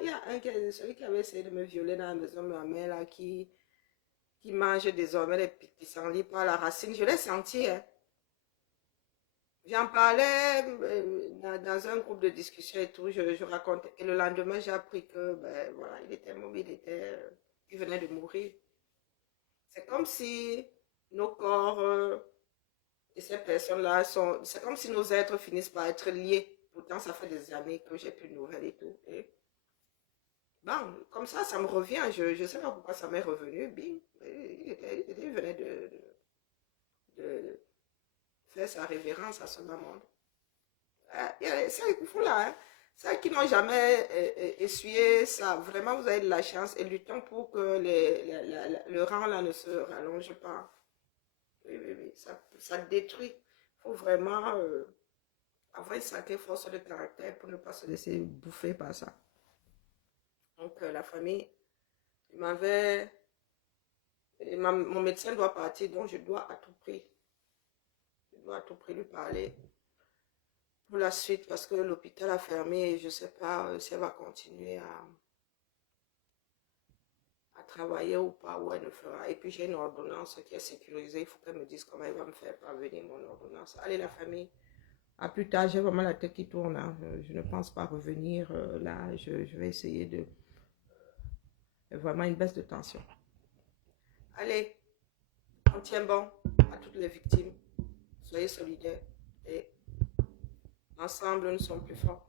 Il y a celui qui avait essayé de me violer dans la maison de ma mère, là, qui mange désormais les pissenlits par la racine. Je l'ai senti, hein. J'en parlais dans un groupe de discussion et tout, je racontais. Et le lendemain, j'ai appris que, ben voilà, il était mobile, il venait de mourir. C'est comme si nos corps et ces personnes-là c'est comme si nos êtres finissent par être liés. Pourtant, ça fait des années que j'ai plus de nouvelles et tout. Et bon, comme ça me revient. Je ne sais pas pourquoi ça m'est revenu. Bing. Il venait de faire sa révérence à son maman. Il faut là, hein. Celles qui n'ont jamais essuyé ça, vraiment vous avez de la chance et luttons pour que le rang là ne se rallonge pas. Oui, ça détruit. Il faut vraiment avoir une sacrée force de caractère pour ne pas se laisser bouffer par ça. Donc la famille, mon médecin doit partir, donc je dois à tout prix lui parler pour la suite parce que l'hôpital a fermé et je ne sais pas si elle va continuer à travailler ou pas, ou elle ne fera. Et puis j'ai une ordonnance qui est sécurisée, il faut qu'elle me dise comment elle va me faire parvenir mon ordonnance. Allez la famille, à plus tard, j'ai vraiment la tête qui tourne, hein. Je ne pense pas revenir là, je vais essayer de... Vraiment une baisse de tension. Allez, on tient bon à toutes les victimes. Soyez solidaires et ensemble, nous sommes plus forts.